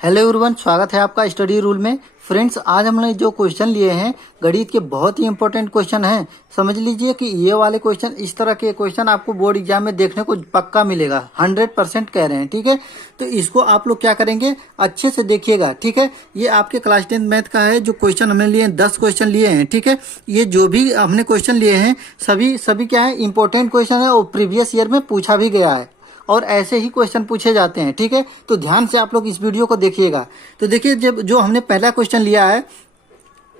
Hello everyone, स्वागत है आपका स्टडी रूल में। फ्रेंड्स, आज हमने जो क्वेश्चन लिए हैं गणित के बहुत ही इंपॉर्टेंट क्वेश्चन हैं। समझ लीजिए कि ये वाले क्वेश्चन, इस तरह के क्वेश्चन आपको बोर्ड एग्जाम में देखने को पक्का मिलेगा, 100% कह रहे हैं। ठीक है, तो इसको आप लोग क्या करेंगे, अच्छे से देखिएगा। ठीक है, ये आपके क्लास 10 मैथ का है जो क्वेश्चन हमने लिए हैं, 10 क्वेश्चन लिए हैं। ठीक है, ये जो भी हमने क्वेश्चन लिए हैं सभी क्या है, इंपॉर्टेंट क्वेश्चन है और प्रीवियस ईयर में पूछा भी गया है और ऐसे ही क्वेश्चन पूछे जाते हैं। ठीक है, तो ध्यान से आप लोग इस वीडियो को देखिएगा। तो देखिए, जब जो हमने पहला क्वेश्चन लिया है,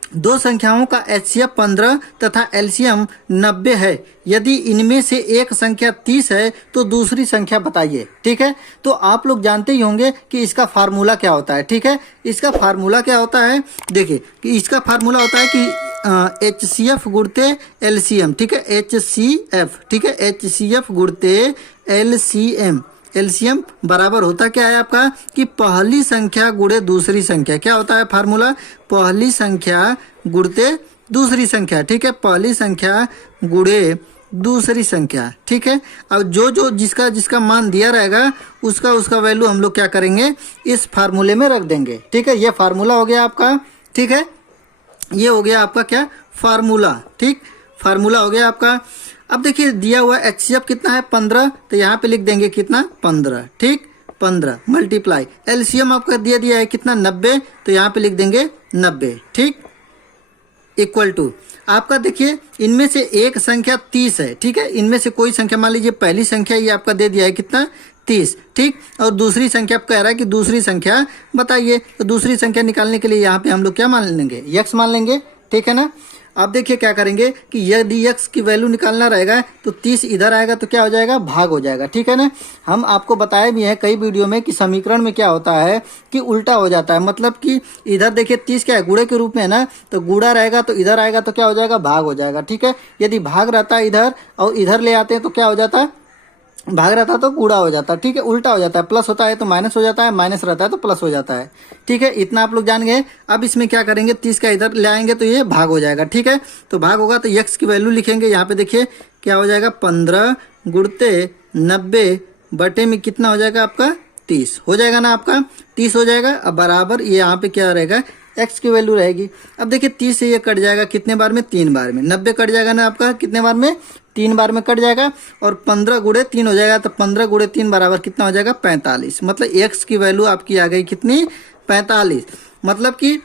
दो संख्याओं का एचसीएफ 15 तथा एलसीएम 90 है। यदि इनमें से एक संख्या 30 है तो दूसरी संख्या बताइए। ठीक है, तो आप लोग जानते ही होंगे कि इसका फार्मूला क्या होता है। ठीक है, इसका फार्मूला क्या होता है, देखिए कि इसका फार्मूला होता है कि एचसीएफ गुणते एलसीएम। ठीक है, एचसीएफ, ठीक है, एचसीएफ गुणते एलसीएम। एलसीएम बराबर होता क्या है आपका कि पहली संख्या गुणे दूसरी संख्या। क्या होता है फार्मूला, पहली संख्या गुणते दूसरी संख्या। ठीक है, पहली संख्या गुणे दूसरी संख्या। ठीक है, अब जो जिसका जिसका मान दिया रहेगा उसका वैल्यू हम लोग क्या करेंगे, इस फार्मूले में रख देंगे। ठीक है, ये फार्मूला हो गया आपका। ठीक है, ये हो गया आपका क्या, फार्मूला। ठीक, फार्मूला हो गया आपका। अब देखिए दिया हुआ एचसीएफ कितना है 15, तो यहाँ पे लिख देंगे कितना 15। ठीक, 15 मल्टीप्लाई एलसीएम आपका दिया है कितना 90, तो यहाँ पे लिख देंगे 90। ठीक, इक्वल टू आपका देखिए इनमें से एक संख्या 30 है। ठीक है, इनमें से कोई संख्या, मान लीजिए पहली संख्या ये आपका दे दिया है कितना 30। ठीक, और दूसरी संख्या आपको कह रहा है कि दूसरी संख्या बताइए। तो दूसरी संख्या निकालने के लिए यहाँ पे हम लोग क्या मान लेंगे, यक्स मान लेंगे। ठीक है ना, अब देखिए क्या करेंगे कि यदि यक्स की वैल्यू निकालना रहेगा तो 30 इधर आएगा तो क्या हो जाएगा, भाग हो जाएगा। ठीक है ना, हम आपको बताए भी हैं कई वीडियो में कि समीकरण में क्या होता है कि उल्टा हो जाता है। मतलब कि इधर देखिए 30 क्या है, गुणे के रूप में है ना, तो गुणा रहेगा तो इधर आएगा तो क्या हो जाएगा, भाग हो जाएगा। ठीक है, यदि भाग रहता है इधर और इधर ले आते हैं तो क्या हो जाता है, भाग रहता है तो गुणा हो जाता है। ठीक है, उल्टा हो जाता है, प्लस होता है तो माइनस हो जाता है, माइनस रहता है तो प्लस हो जाता है। ठीक है, इतना आप लोग जान गए। अब इसमें क्या करेंगे, 30 का इधर ले आएंगे तो ये भाग हो जाएगा। ठीक है, तो भाग होगा तो यक्स की वैल्यू लिखेंगे। यहाँ पे देखिए क्या हो जाएगा, 15 गुणते 90 बटे में कितना हो जाएगा आपका 30 हो जाएगा ना, आपका 30 हो जाएगा। अब बराबर ये यहाँ पे क्या रहेगा, एक्स की वैल्यू रहेगी। अब देखिए 30 से ये कट जाएगा कितने बार में, 3 बार में। 90 कट जाएगा ना आपका कितने बार में, 3 बार में कट जाएगा। और 15 गुणे 3 हो जाएगा, तो 15 गुणे 3 बराबर कितना हो जाएगा, 45। मतलब एक्स की वैल्यू आपकी आ गई कितनी, 45। मतलब कि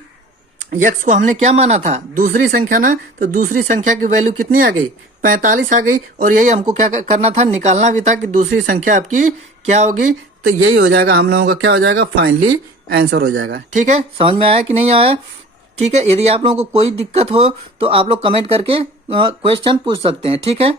एक्स को हमने क्या माना था, दूसरी संख्या ना, तो दूसरी संख्या की वैल्यू कितनी आ गई, 45 आ गई। और यही हमको क्या करना था, निकालना भी था कि दूसरी संख्या आपकी क्या होगी। तो यही हो जाएगा हम लोगों का, क्या हो जाएगा, फाइनली आंसर हो जाएगा। ठीक है, समझ में आया कि नहीं आया। ठीक है, यदि आप लोगों को कोई दिक्कत हो तो आप लोग कमेंट करके क्वेश्चन पूछ सकते हैं। ठीक है,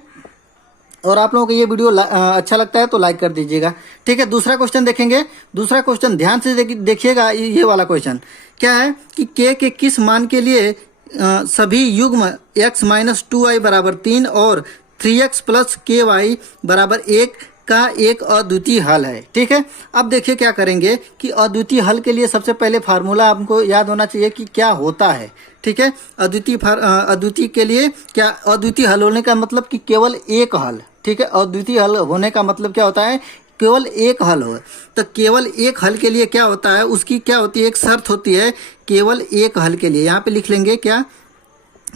और आप लोगों को ये वीडियो अच्छा लगता है तो लाइक कर दीजिएगा। ठीक है, दूसरा क्वेश्चन देखेंगे। दूसरा क्वेश्चन ध्यान से देखिएगा। ये वाला क्वेश्चन क्या है कि के किस मान के लिए सभी युग्म x माइनस 2y बराबर 3 और 3x प्लस के वाई बराबर 1 का एक अद्वितीय हल है। ठीक है, अब देखिए क्या करेंगे कि अद्वितीय हल के लिए सबसे पहले फार्मूला आपको याद होना चाहिए कि क्या होता है। ठीक है, अद्वितीय के लिए क्या, अद्वितीय हल होने का मतलब कि केवल एक हल। ठीक है, अद्वितीय हल होने का मतलब क्या होता है, केवल एक हल हो। तो केवल एक हल के लिए क्या होता है, उसकी क्या होती है, एक शर्त होती है केवल एक हल के लिए। यहाँ पे लिख लेंगे क्या,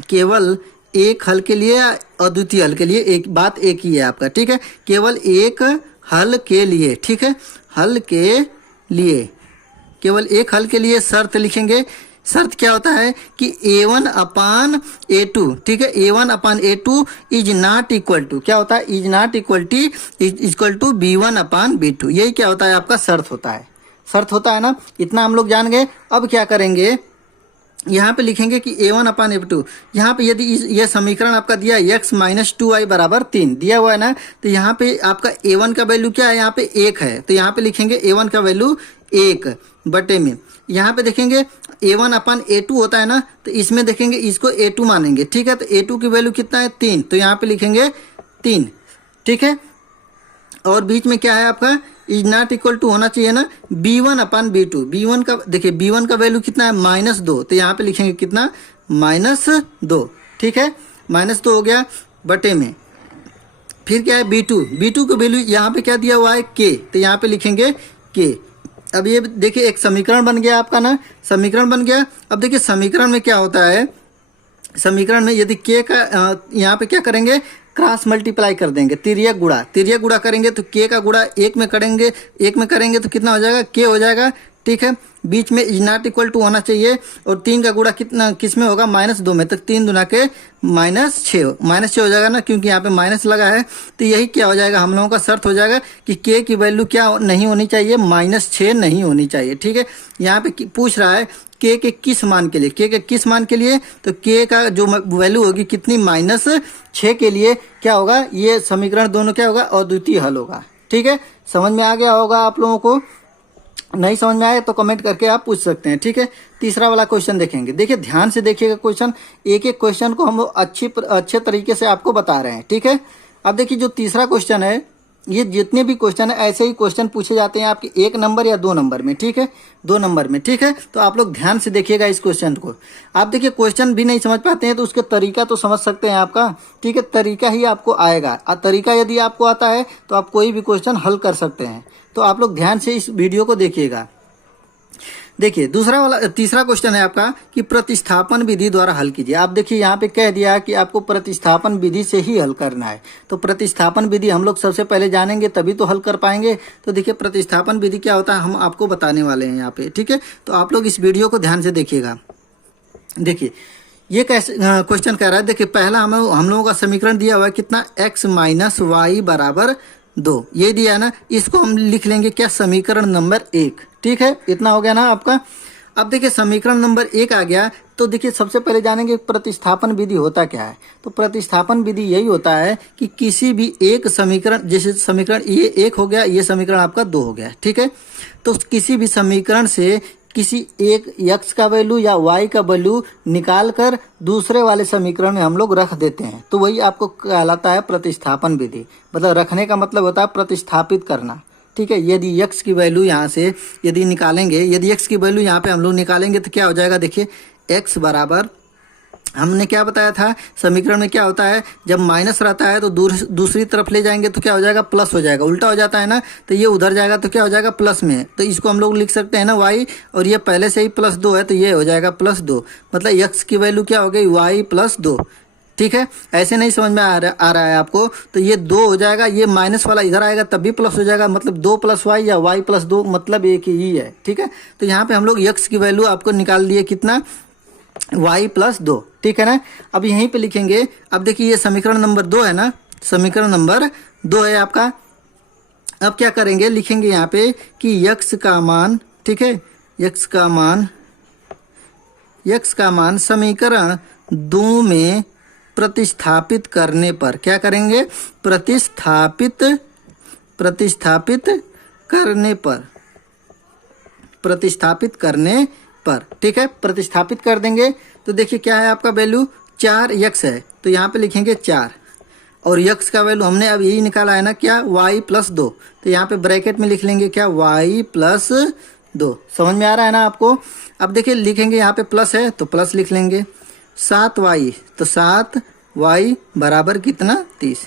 केवल एक हल के लिए, अद्वितीय हल के लिए एक बात एक ही है आपका। ठीक है, केवल एक हल के लिए। ठीक है, हल के लिए, केवल एक हल के लिए शर्त लिखेंगे। शर्त क्या होता है कि a1 अपान a2। ठीक है, a1 upon a2 is not equal to, क्या होता है, is not equal to b1 upon b2। यही क्या होता है, आपका शर्त होता है। शर्त होता है ना, इतना हम लोग जान गए। अब क्या करेंगे, यहाँ पे लिखेंगे कि a1 अपान a2। यहाँ पे यदि यह समीकरण आपका दिया x माइनस 2y बराबर 3 दिया हुआ है ना, तो यहाँ पे आपका a1 का वैल्यू क्या है, यहाँ पे 1 है। तो यहाँ पे लिखेंगे a1 का वैल्यू 1 बटे में, यहाँ पे देखेंगे a1 अपान a2 होता है ना, तो इसमें देखेंगे इसको a2 मानेंगे। ठीक है, तो a2 की वैल्यू कितना है, 3, तो यहाँ पे लिखेंगे 3। ठीक है, और बीच में क्या है आपका, इज नॉट इक्वल टू होना चाहिए ना b1 अपान b2। b1 का देखिए, b1 का वैल्यू कितना है, -2, तो यहाँ पे लिखेंगे कितना, -2। ठीक है, -2 हो गया बटे में, फिर क्या है b2 की वैल्यू यहाँ पे क्या दिया हुआ है k, तो यहाँ पे लिखेंगे k। अब ये देखिए एक समीकरण बन गया आपका ना, समीकरण बन गया। अब देखिए समीकरण में क्या होता है, समीकरण में यदि के का यहाँ पे क्या करेंगे, क्रॉस मल्टीप्लाई कर देंगे, तिर्यक गुणा करेंगे तो के का गुणा एक में करेंगे तो कितना हो जाएगा, के हो जाएगा। ठीक है, बीच में इज नॉट इक्वल टू होना चाहिए, और 3 का गुणा कितना किस में होगा, -2 में, तो 3 दूना के -6 हो जाएगा ना, क्योंकि यहाँ पे माइनस लगा है। तो यही क्या हो जाएगा, हम लोगों का शर्त हो जाएगा कि के की वैल्यू क्या नहीं होनी चाहिए, -6 नहीं होनी चाहिए। ठीक है, यहाँ पे पूछ रहा है के किस मान के लिए, के के किस मान के लिए, तो के का जो वैल्यू होगी कितनी, -6 के लिए क्या होगा, ये समीकरण दोनों क्या होगा, अद्वितीय हल होगा। ठीक है, समझ में आ गया होगा आप लोगों को, नहीं समझ में आए तो कमेंट करके आप पूछ सकते हैं। ठीक है, तीसरा वाला क्वेश्चन देखेंगे। देखिए ध्यान से देखिएगा क्वेश्चन, एक एक क्वेश्चन को हम अच्छे तरीके से आपको बता रहे हैं। ठीक है, अब देखिए जो तीसरा क्वेश्चन है, ये जितने भी क्वेश्चन है ऐसे ही क्वेश्चन पूछे जाते हैं आपके 1 नंबर या 2 नंबर में। ठीक है, 2 नंबर में। ठीक है, तो आप लोग ध्यान से देखिएगा इस क्वेश्चन को। आप देखिए क्वेश्चन भी नहीं समझ पाते हैं तो उसके तरीका तो समझ सकते हैं आपका। ठीक है, तरीका ही आपको आएगा, तरीका यदि आपको आता है तो आप कोई भी क्वेश्चन हल कर सकते हैं। तो आप लोग ध्यान से इस वीडियो को देखिएगा। देखिए तीसरा क्वेश्चन है आपका कि प्रतिस्थापन विधि द्वारा हल कीजिए। आप देखिए यहाँ पे कह दिया कि आपको प्रतिस्थापन विधि से ही हल करना है। तो प्रतिस्थापन विधि हम लोग सबसे पहले जानेंगे तभी तो हल कर पाएंगे। तो देखिए प्रतिस्थापन विधि क्या होता है हम आपको बताने वाले हैं यहाँ पे। ठीक है, तो आप लोग इस वीडियो को ध्यान से देखिएगा। देखिए ये कैसे क्वेश्चन कह रहा है, देखिए पहला हम लोगों का समीकरण दिया हुआ है कितना, x - y = 2, ये दिया है ना, इसको हम लिख लेंगे क्या, समीकरण नंबर 1। ठीक है, इतना हो गया ना आपका। अब देखिए समीकरण नंबर 1 आ गया, तो देखिए सबसे पहले जानेंगे प्रतिस्थापन विधि होता क्या है। तो प्रतिस्थापन विधि यही होता है कि किसी भी एक समीकरण, जैसे समीकरण ये 1 हो गया, ये समीकरण आपका 2 हो गया। ठीक है, तो किसी भी समीकरण से किसी एक x का वैल्यू या y का वैल्यू निकाल कर दूसरे वाले समीकरण में हम लोग रख देते हैं, तो वही आपको कहलाता है प्रतिस्थापन विधि। मतलब रखने का मतलब होता है प्रतिस्थापित करना। ठीक है, यदि x की वैल्यू यहाँ से यदि निकालेंगे, यदि x की वैल्यू यहाँ पे हम लोग निकालेंगे तो क्या हो जाएगा, देखिए x बराबर, हमने क्या बताया था समीकरण में क्या होता है, जब माइनस रहता है तो दूसरी तरफ ले जाएंगे तो क्या हो जाएगा, प्लस हो जाएगा, उल्टा हो जाता है ना, तो ये उधर जाएगा तो क्या हो जाएगा, प्लस में। तो इसको हम लोग लिख सकते हैं ना y, और ये पहले से ही +2 है तो ये हो जाएगा +2, मतलब x की वैल्यू क्या हो गई, y +2। ठीक है, ऐसे नहीं समझ में आ रहा है आपको, तो ये 2 हो जाएगा, ये माइनस वाला इधर आएगा तब भी प्लस हो जाएगा, मतलब 2 + y या y +2 मतलब एक ही है। ठीक है, तो यहाँ पे हम लोग x की वैल्यू आपको निकाल दिए कितना, y +2। ठीक है ना, अब यहीं पे लिखेंगे। अब देखिए ये समीकरण नंबर 2 है ना, समीकरण नंबर 2 है आपका। अब क्या करेंगे, लिखेंगे यहाँ पे कि x का मान, ठीक है, x का मान समीकरण 2 में प्रतिस्थापित करने पर क्या करेंगे, प्रतिस्थापित करने पर। ठीक है, प्रतिस्थापित कर देंगे तो देखिए क्या है आपका वैल्यू, 4x है, तो यहाँ पे लिखेंगे 4, और x का वैल्यू हमने अब यही निकाला है ना क्या, y +2, तो यहाँ पे ब्रैकेट में लिख लेंगे क्या, y +2। समझ में आ रहा है ना आपको। अब देखिए लिखेंगे यहाँ पे प्लस है तो प्लस लिख लेंगे, 7y, तो 7y बराबर कितना, 30।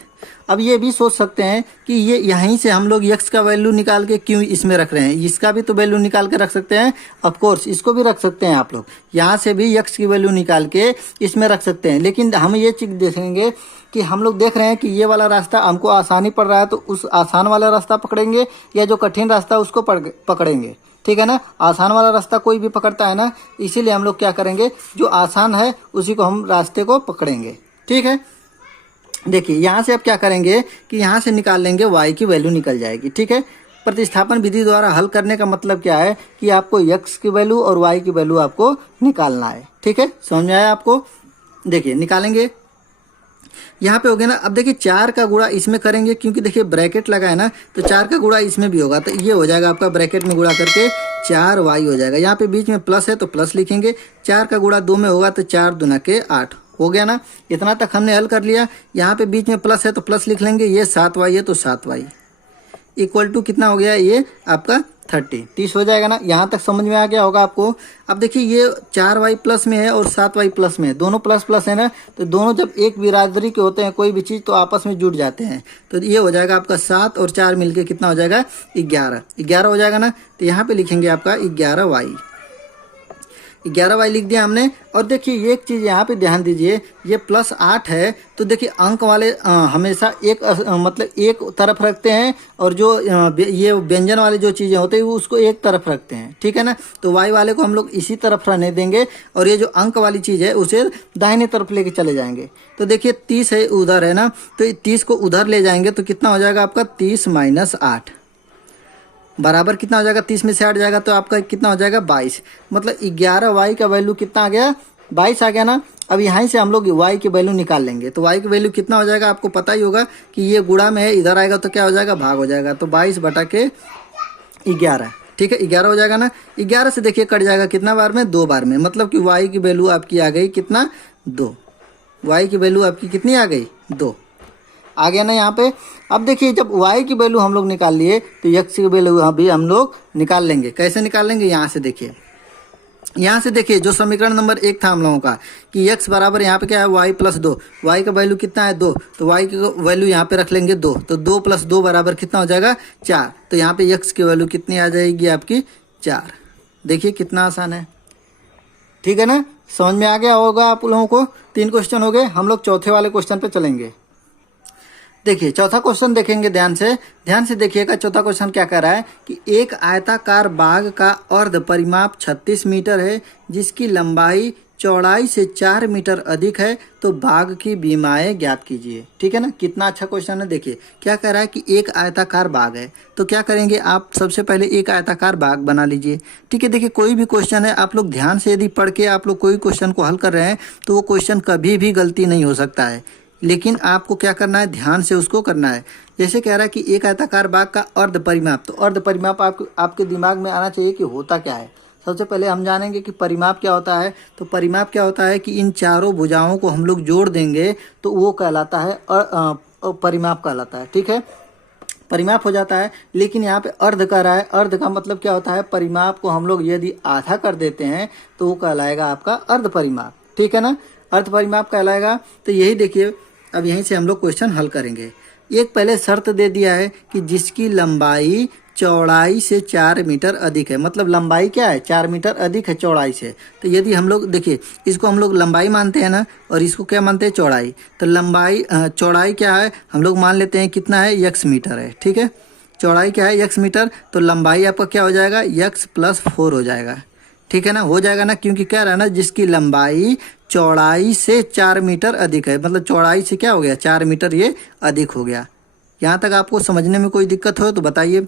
अब ये भी सोच सकते हैं कि ये यहीं से हम लोग x का वैल्यू निकाल के क्यों इसमें रख रहे हैं, इसका भी तो वैल्यू निकाल के रख सकते हैं, ऑफ कोर्स इसको भी रख सकते हैं आप लोग, यहाँ से भी x की वैल्यू निकाल के इसमें रख सकते हैं। लेकिन हम ये चीज़ देखेंगे कि हम लोग देख रहे हैं कि ये वाला रास्ता हमको आसानी पड़ रहा है तो उस आसान वाला रास्ता पकड़ेंगे, या जो कठिन रास्ता उसको पकड़ेंगे। ठीक है ना, आसान वाला रास्ता कोई भी पकड़ता है ना, इसीलिए हम लोग क्या करेंगे, जो आसान है उसी को हम रास्ते को पकड़ेंगे। ठीक है, देखिए यहाँ से अब क्या करेंगे कि यहाँ से निकाल लेंगे, y की वैल्यू निकल जाएगी। ठीक है, प्रतिस्थापन विधि द्वारा हल करने का मतलब क्या है कि आपको x की वैल्यू और y की वैल्यू आपको निकालना है। ठीक है, समझ में आया आपको। देखिए निकालेंगे, यहाँ पे हो गया ना। अब देखिए 4 का गुणा इसमें करेंगे, क्योंकि देखिए ब्रैकेट लगा है ना, तो 4 का गुणा इसमें भी होगा, तो ये हो जाएगा आपका ब्रैकेट में गुणा करके 4y हो जाएगा। यहाँ पे बीच में प्लस है तो प्लस लिखेंगे, 4 का गुणा 2 में होगा तो 4 दूना के 8 हो गया ना। इतना तक हमने हल कर लिया। यहाँ पे बीच में प्लस है तो प्लस लिख लेंगे, ये 7y है तो 7y इक्वल टू कितना हो गया, ये आपका 30 हो जाएगा ना। यहाँ तक समझ में आ गया होगा आपको। अब देखिए ये 4y प्लस में है और 7y प्लस में है, दोनों प्लस प्लस है ना, तो दोनों जब एक बिरादरी के होते हैं कोई भी चीज़ तो आपस में जुड़ जाते हैं। तो ये हो जाएगा आपका 7 और 4 मिलके कितना हो जाएगा 11 हो जाएगा ना। तो यहाँ पे लिखेंगे आपका 11y लिख दिया हमने। और देखिए ये एक चीज़ यहाँ पे ध्यान दीजिए, ये +8 है तो देखिए अंक वाले हमेशा एक मतलब एक तरफ रखते हैं, और जो ये व्यंजन वाले जो चीज़ें होते हैं वो उसको एक तरफ रखते हैं, ठीक है ना। तो y वाले को हम लोग इसी तरफ रहने देंगे और ये जो अंक वाली चीज़ है उसे दाहिने तरफ लेके चले जाएंगे। तो देखिए 30 है उधर है ना, तो 30 को उधर ले जाएंगे तो कितना हो जाएगा आपका 30 - 8 बराबर कितना हो जाएगा, 30 में से 8 जाएगा तो आपका कितना हो जाएगा 22। मतलब 11y का वैल्यू कितना आ गया 22 आ गया ना। अब यहाँ से हम लोग y की वैल्यू निकाल लेंगे। तो y की वैल्यू कितना हो जाएगा आपको पता ही होगा कि ये गुणा में है, इधर आएगा तो क्या हो जाएगा भाग हो जाएगा। तो 22/11, ठीक है 11 हो जाएगा ना। 11 से देखिए कट जाएगा कितना बार में 2 बार में, मतलब कि y की वैल्यू आपकी आ गई कितना 2। y की वैल्यू आपकी कितनी आ गई 2 आ गया ना यहाँ पे। अब देखिए जब y की वैल्यू हम लोग निकाल लिए तो x की वैल्यू अभी हम लोग निकाल लेंगे। कैसे निकालेंगे, यहाँ से देखिए, यहाँ से देखिए जो समीकरण नंबर 1 था हम लोगों का कि x बराबर यहाँ पे क्या है y + 2, y का वैल्यू कितना है 2, तो y की वैल्यू यहाँ पे रख लेंगे 2, तो 2 + 2 बराबर कितना हो जाएगा 4। तो यहाँ पे x की वैल्यू कितनी आ जाएगी आपकी 4। देखिए कितना आसान है, ठीक है ना। समझ में आ गया होगा आप लोगों को। 3 क्वेश्चन हो गए, हम लोग चौथे वाले क्वेश्चन पे चलेंगे। देखिए चौथा क्वेश्चन देखेंगे ध्यान से देखिएगा। चौथा क्वेश्चन क्या कह रहा है कि एक आयताकार बाग का अर्ध परिमाप 36 मीटर है जिसकी लंबाई चौड़ाई से 4 मीटर अधिक है, तो बाग की बीमाएं ज्ञात कीजिए। ठीक है ना, कितना अच्छा क्वेश्चन है। देखिए क्या कह रहा है कि एक आयताकार बाग है, तो क्या करेंगे आप सबसे पहले एक आयताकार बाग बना लीजिए। ठीक है, देखिए कोई भी क्वेश्चन है आप लोग ध्यान से यदि पढ़ के आप लोग कोई क्वेश्चन को हल कर रहे हैं तो वो क्वेश्चन कभी भी गलती नहीं हो सकता है, लेकिन आपको क्या करना है ध्यान से उसको करना है। जैसे कह रहा है कि एक आयताकार बाग का अर्ध परिमाप, तो अर्ध परिमाप आपके दिमाग में आना चाहिए कि होता क्या है। सबसे पहले हम जानेंगे कि परिमाप क्या होता है। तो परिमाप क्या होता है कि इन चारों भुजाओं को हम लोग जोड़ देंगे तो वो कहलाता है परिमाप कहलाता है। ठीक है, परिमाप हो जाता है। लेकिन यहाँ पे अर्ध कह रहा है, अर्ध का मतलब क्या होता है, परिमाप को हम लोग यदि आधा कर देते हैं तो वो कहलाएगा आपका अर्ध परिमाप। ठीक है ना, अर्ध परिमाप कहलाएगा। तो यही देखिए, अब यहीं से हम लोग क्वेश्चन हल करेंगे। एक पहले शर्त दे दिया है कि जिसकी लंबाई चौड़ाई से 4 मीटर अधिक है, मतलब लंबाई क्या है 4 मीटर अधिक है चौड़ाई से। तो यदि हम लोग देखिए इसको हम लोग लंबाई मानते हैं ना, और इसको क्या मानते हैं चौड़ाई। तो लंबाई चौड़ाई क्या है हम लोग मान लेते हैं कितना है x मीटर है। ठीक है, चौड़ाई क्या है x मीटर, तो लंबाई आपका क्या हो जाएगा x + 4 हो जाएगा। ठीक है ना, हो जाएगा ना, क्योंकि क्या रहा ना जिसकी लंबाई चौड़ाई से 4 मीटर अधिक है, मतलब चौड़ाई से क्या हो गया 4 मीटर ये अधिक हो गया। यहाँ तक आपको समझने में कोई दिक्कत हो तो बताइए।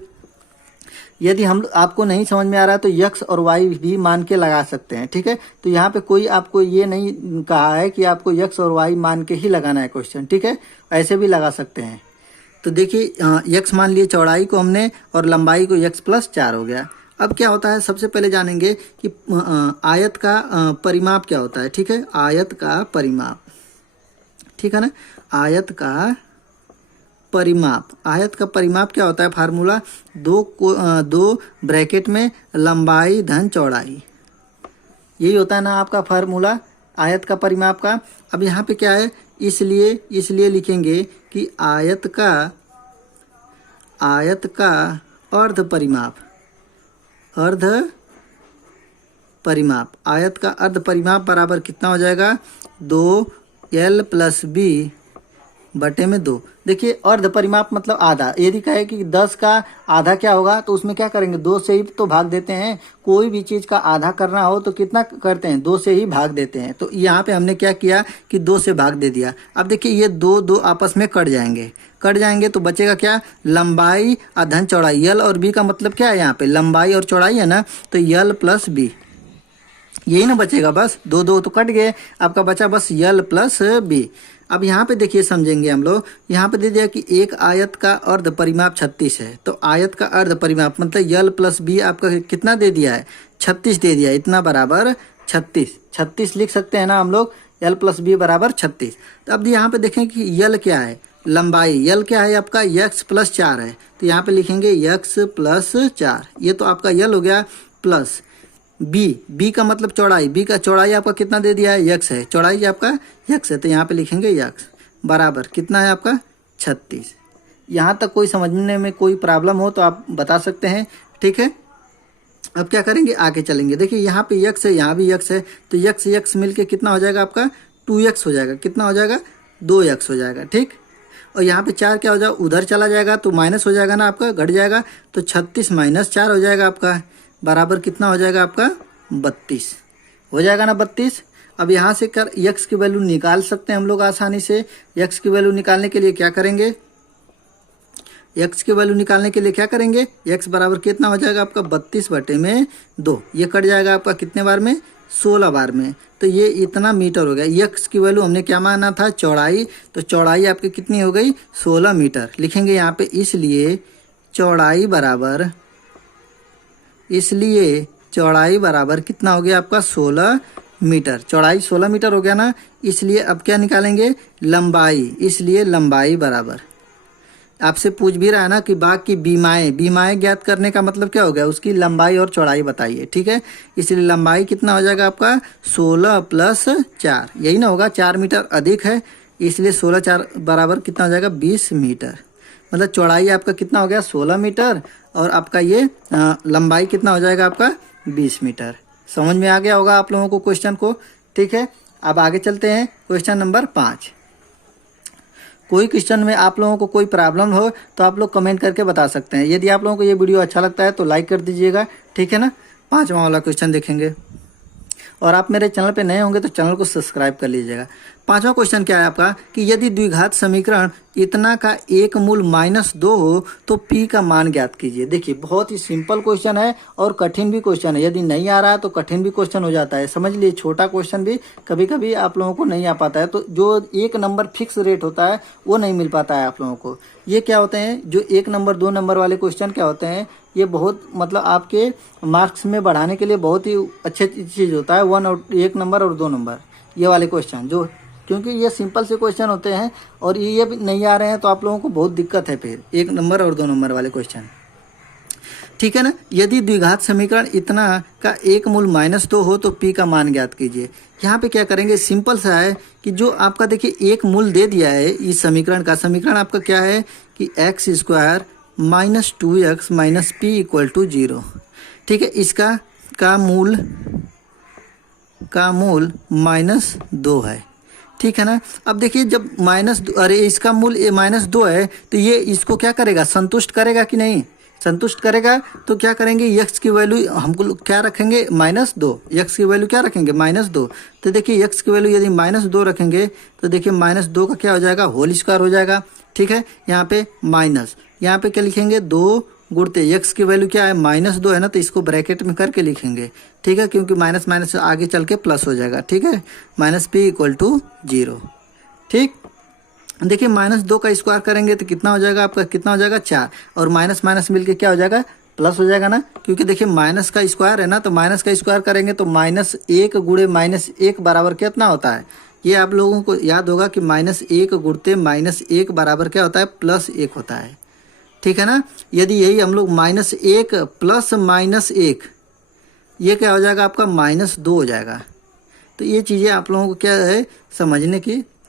यदि हम आपको नहीं समझ में आ रहा है तो x और y भी मान के लगा सकते हैं। ठीक है, तो यहाँ पे कोई आपको ये नहीं कहा है कि आपको x और y मान के ही लगाना है क्वेश्चन। ठीक है, ऐसे भी लगा सकते हैं। तो देखिए x मान लिए चौड़ाई को हमने और लंबाई को x + 4 हो गया। अब क्या होता है, सबसे पहले जानेंगे कि आयत का परिमाप क्या होता है। ठीक है, आयत का परिमाप, ठीक है ना, आयत का परिमाप। आयत का परिमाप क्या होता है, फार्मूला 2 ब्रैकेट में लंबाई धन चौड़ाई, यही होता है ना आपका फार्मूला आयत का परिमाप का। अब यहाँ पे क्या है, इसलिए लिखेंगे कि आयत का अर्ध परिमाप, अर्ध परिमाप, आयत का अर्ध परिमाप बराबर कितना हो जाएगा 2l + b/2। देखिए अर्ध परिमाप मतलब आधा। यदि कहे कि 10 का आधा क्या होगा तो उसमें क्या करेंगे 2 से ही तो भाग देते हैं। कोई भी चीज़ का आधा करना हो तो कितना करते हैं 2 से ही भाग देते हैं। तो यहाँ पे हमने क्या किया कि 2 से भाग दे दिया। अब देखिए ये 2 आपस में कट जाएंगे तो बचेगा क्या, लंबाई धन चौड़ाई। यल और बी का मतलब क्या है, यहाँ पे लंबाई और चौड़ाई है ना, तो यल + b, यही ना बचेगा। बस 2 तो कट गए, आपका बचा बस यल + b। अब यहाँ पे देखिए समझेंगे हम लोग, यहाँ पे दे दिया कि एक आयत का अर्ध परिमाप 36 है, तो आयत का अर्ध परिमाप मतलब यल + b आपका कितना दे दिया है 36 दे दिया, इतना बराबर 36 लिख सकते हैं ना हम लोग, यल + b बराबर 36। तो अब यहाँ पे देखें कि यल क्या है, लंबाई यल क्या है आपका x+4 है, तो यहाँ पे लिखेंगे x+4, ये तो आपका यल हो गया, प्लस बी का मतलब चौड़ाई, बी का चौड़ाई आपका कितना दे दिया है x है, चौड़ाई आपका x है, तो यहाँ पे लिखेंगे x बराबर कितना है आपका 36। यहाँ तक कोई समझने में कोई प्रॉब्लम हो तो आप बता सकते हैं, ठीक है। अब क्या करेंगे, आगे चलेंगे। देखिए यहाँ पे x है, यहाँ भी x है, तो x मिलके कितना हो जाएगा आपका 2x हो जाएगा, कितना हो जाएगा 2x हो जाएगा, ठीक। और यहाँ पे 4 क्या हो जाएगा, उधर चला जाएगा तो माइनस हो जाएगा ना आपका, घट जाएगा, तो 36 - 4 हो जाएगा आपका, बराबर कितना हो जाएगा आपका 32 हो जाएगा ना 32। अब यहाँ से कर x की वैल्यू निकाल सकते हैं हम लोग आसानी से। x की वैल्यू निकालने के लिए क्या करेंगे, x की वैल्यू निकालने के लिए क्या करेंगे, x बराबर कितना हो जाएगा आपका 32/2, ये कट जाएगा आपका कितने बार में 16 बार में, तो ये इतना मीटर हो गया। x की वैल्यू हमने क्या माना था चौड़ाई, तो चौड़ाई आपकी कितनी हो गई 16 मीटर लिखेंगे यहाँ पे, इसलिए चौड़ाई बराबर कितना हो गया आपका 16 मीटर, चौड़ाई 16 मीटर हो गया ना। इसलिए अब क्या निकालेंगे लंबाई, इसलिए लंबाई बराबर, आपसे पूछ भी रहा है ना कि बाघ की बीमाएं ज्ञात करने का मतलब क्या हो गया, उसकी लंबाई और चौड़ाई बताइए, ठीक है। इसलिए लंबाई कितना हो जाएगा आपका 16 + 4, यही ना होगा, 4 मीटर अधिक है, इसलिए 16 4 बराबर कितना हो जाएगा 20 मीटर। मतलब चौड़ाई आपका कितना हो गया 16 मीटर और आपका ये लंबाई कितना हो जाएगा आपका 20 मीटर। समझ में आ गया होगा आप लोगों को क्वेश्चन को, ठीक है। अब आगे चलते हैं क्वेश्चन नंबर 5। कोई क्वेश्चन में आप लोगों को कोई प्रॉब्लम हो तो आप लोग कमेंट करके बता सकते हैं। यदि आप लोगों को ये वीडियो अच्छा लगता है तो लाइक कर दीजिएगा, ठीक है ना। 5वां वाला क्वेश्चन देखेंगे, और आप मेरे चैनल पे नए होंगे तो चैनल को सब्सक्राइब कर लीजिएगा। 5वां क्वेश्चन क्या है आपका कि यदि द्विघात समीकरण इतना का एक मूल -2 हो तो p का मान ज्ञात कीजिए। देखिए बहुत ही सिंपल क्वेश्चन है और कठिन भी क्वेश्चन है, यदि नहीं आ रहा है तो कठिन भी क्वेश्चन हो जाता है, समझ लिए। छोटा क्वेश्चन भी कभी कभी आप लोगों को नहीं आ पाता है, तो जो 1 नंबर फिक्स रेट होता है वो नहीं मिल पाता है आप लोगों को। ये क्या होते हैं, जो 1 नंबर 2 नंबर वाले क्वेश्चन क्या होते हैं, ये बहुत मतलब आपके मार्क्स में बढ़ाने के लिए बहुत ही अच्छी चीज़ होता है। 1 नंबर और 2 नंबर ये वाले क्वेश्चन, जो क्योंकि ये सिंपल से क्वेश्चन होते हैं और ये भी नहीं आ रहे हैं तो आप लोगों को बहुत दिक्कत है फिर 1 नंबर और 2 नंबर वाले क्वेश्चन, ठीक है ना। यदि द्विघात समीकरण इतना का एक मूल -2 हो तो p का मान ज्ञात कीजिए। यहाँ पे क्या करेंगे, सिंपल सा है कि जो आपका देखिए एक मूल दे दिया है इस समीकरण का, समीकरण आपका क्या है कि x² - 2x - p = 0, ठीक है। इसका का मूल -2 है, ठीक है ना। अब देखिए जब इसका मूल -2 है तो ये इसको क्या करेगा, संतुष्ट करेगा कि नहीं, संतुष्ट करेगा। तो क्या करेंगे, x की वैल्यू हमको क्या रखेंगे -2, x की वैल्यू क्या रखेंगे -2। तो देखिए x की वैल्यू यदि -2 रखेंगे तो देखिए -2 का क्या हो जाएगा होल स्क्वायर हो जाएगा, ठीक है। यहाँ पे माइनस, यहाँ पे क्या लिखेंगे 2 गुणते x की वैल्यू क्या है -2 है ना, तो इसको ब्रैकेट में करके लिखेंगे, ठीक है, क्योंकि माइनस माइनस आगे चल के प्लस हो जाएगा, ठीक है। -p = 0, ठीक। देखिए -2 का स्क्वायर करेंगे तो कितना हो जाएगा आपका, कितना हो जाएगा 4, और माइनस माइनस मिलके क्या हो जाएगा प्लस हो जाएगा ना, क्योंकि देखिए माइनस का स्क्वायर है ना, तो माइनस का स्क्वायर करेंगे तो -1 × -1 बराबर कितना होता है, ये आप लोगों को याद होगा कि -1 गुणते -1 बराबर क्या होता है +1 होता है, ठीक है ना। यदि यही हम लोग -1 + -1 ये क्या हो जाएगा आपका -2 हो जाएगा। तो ये चीज़ें आप लोगों को क्या है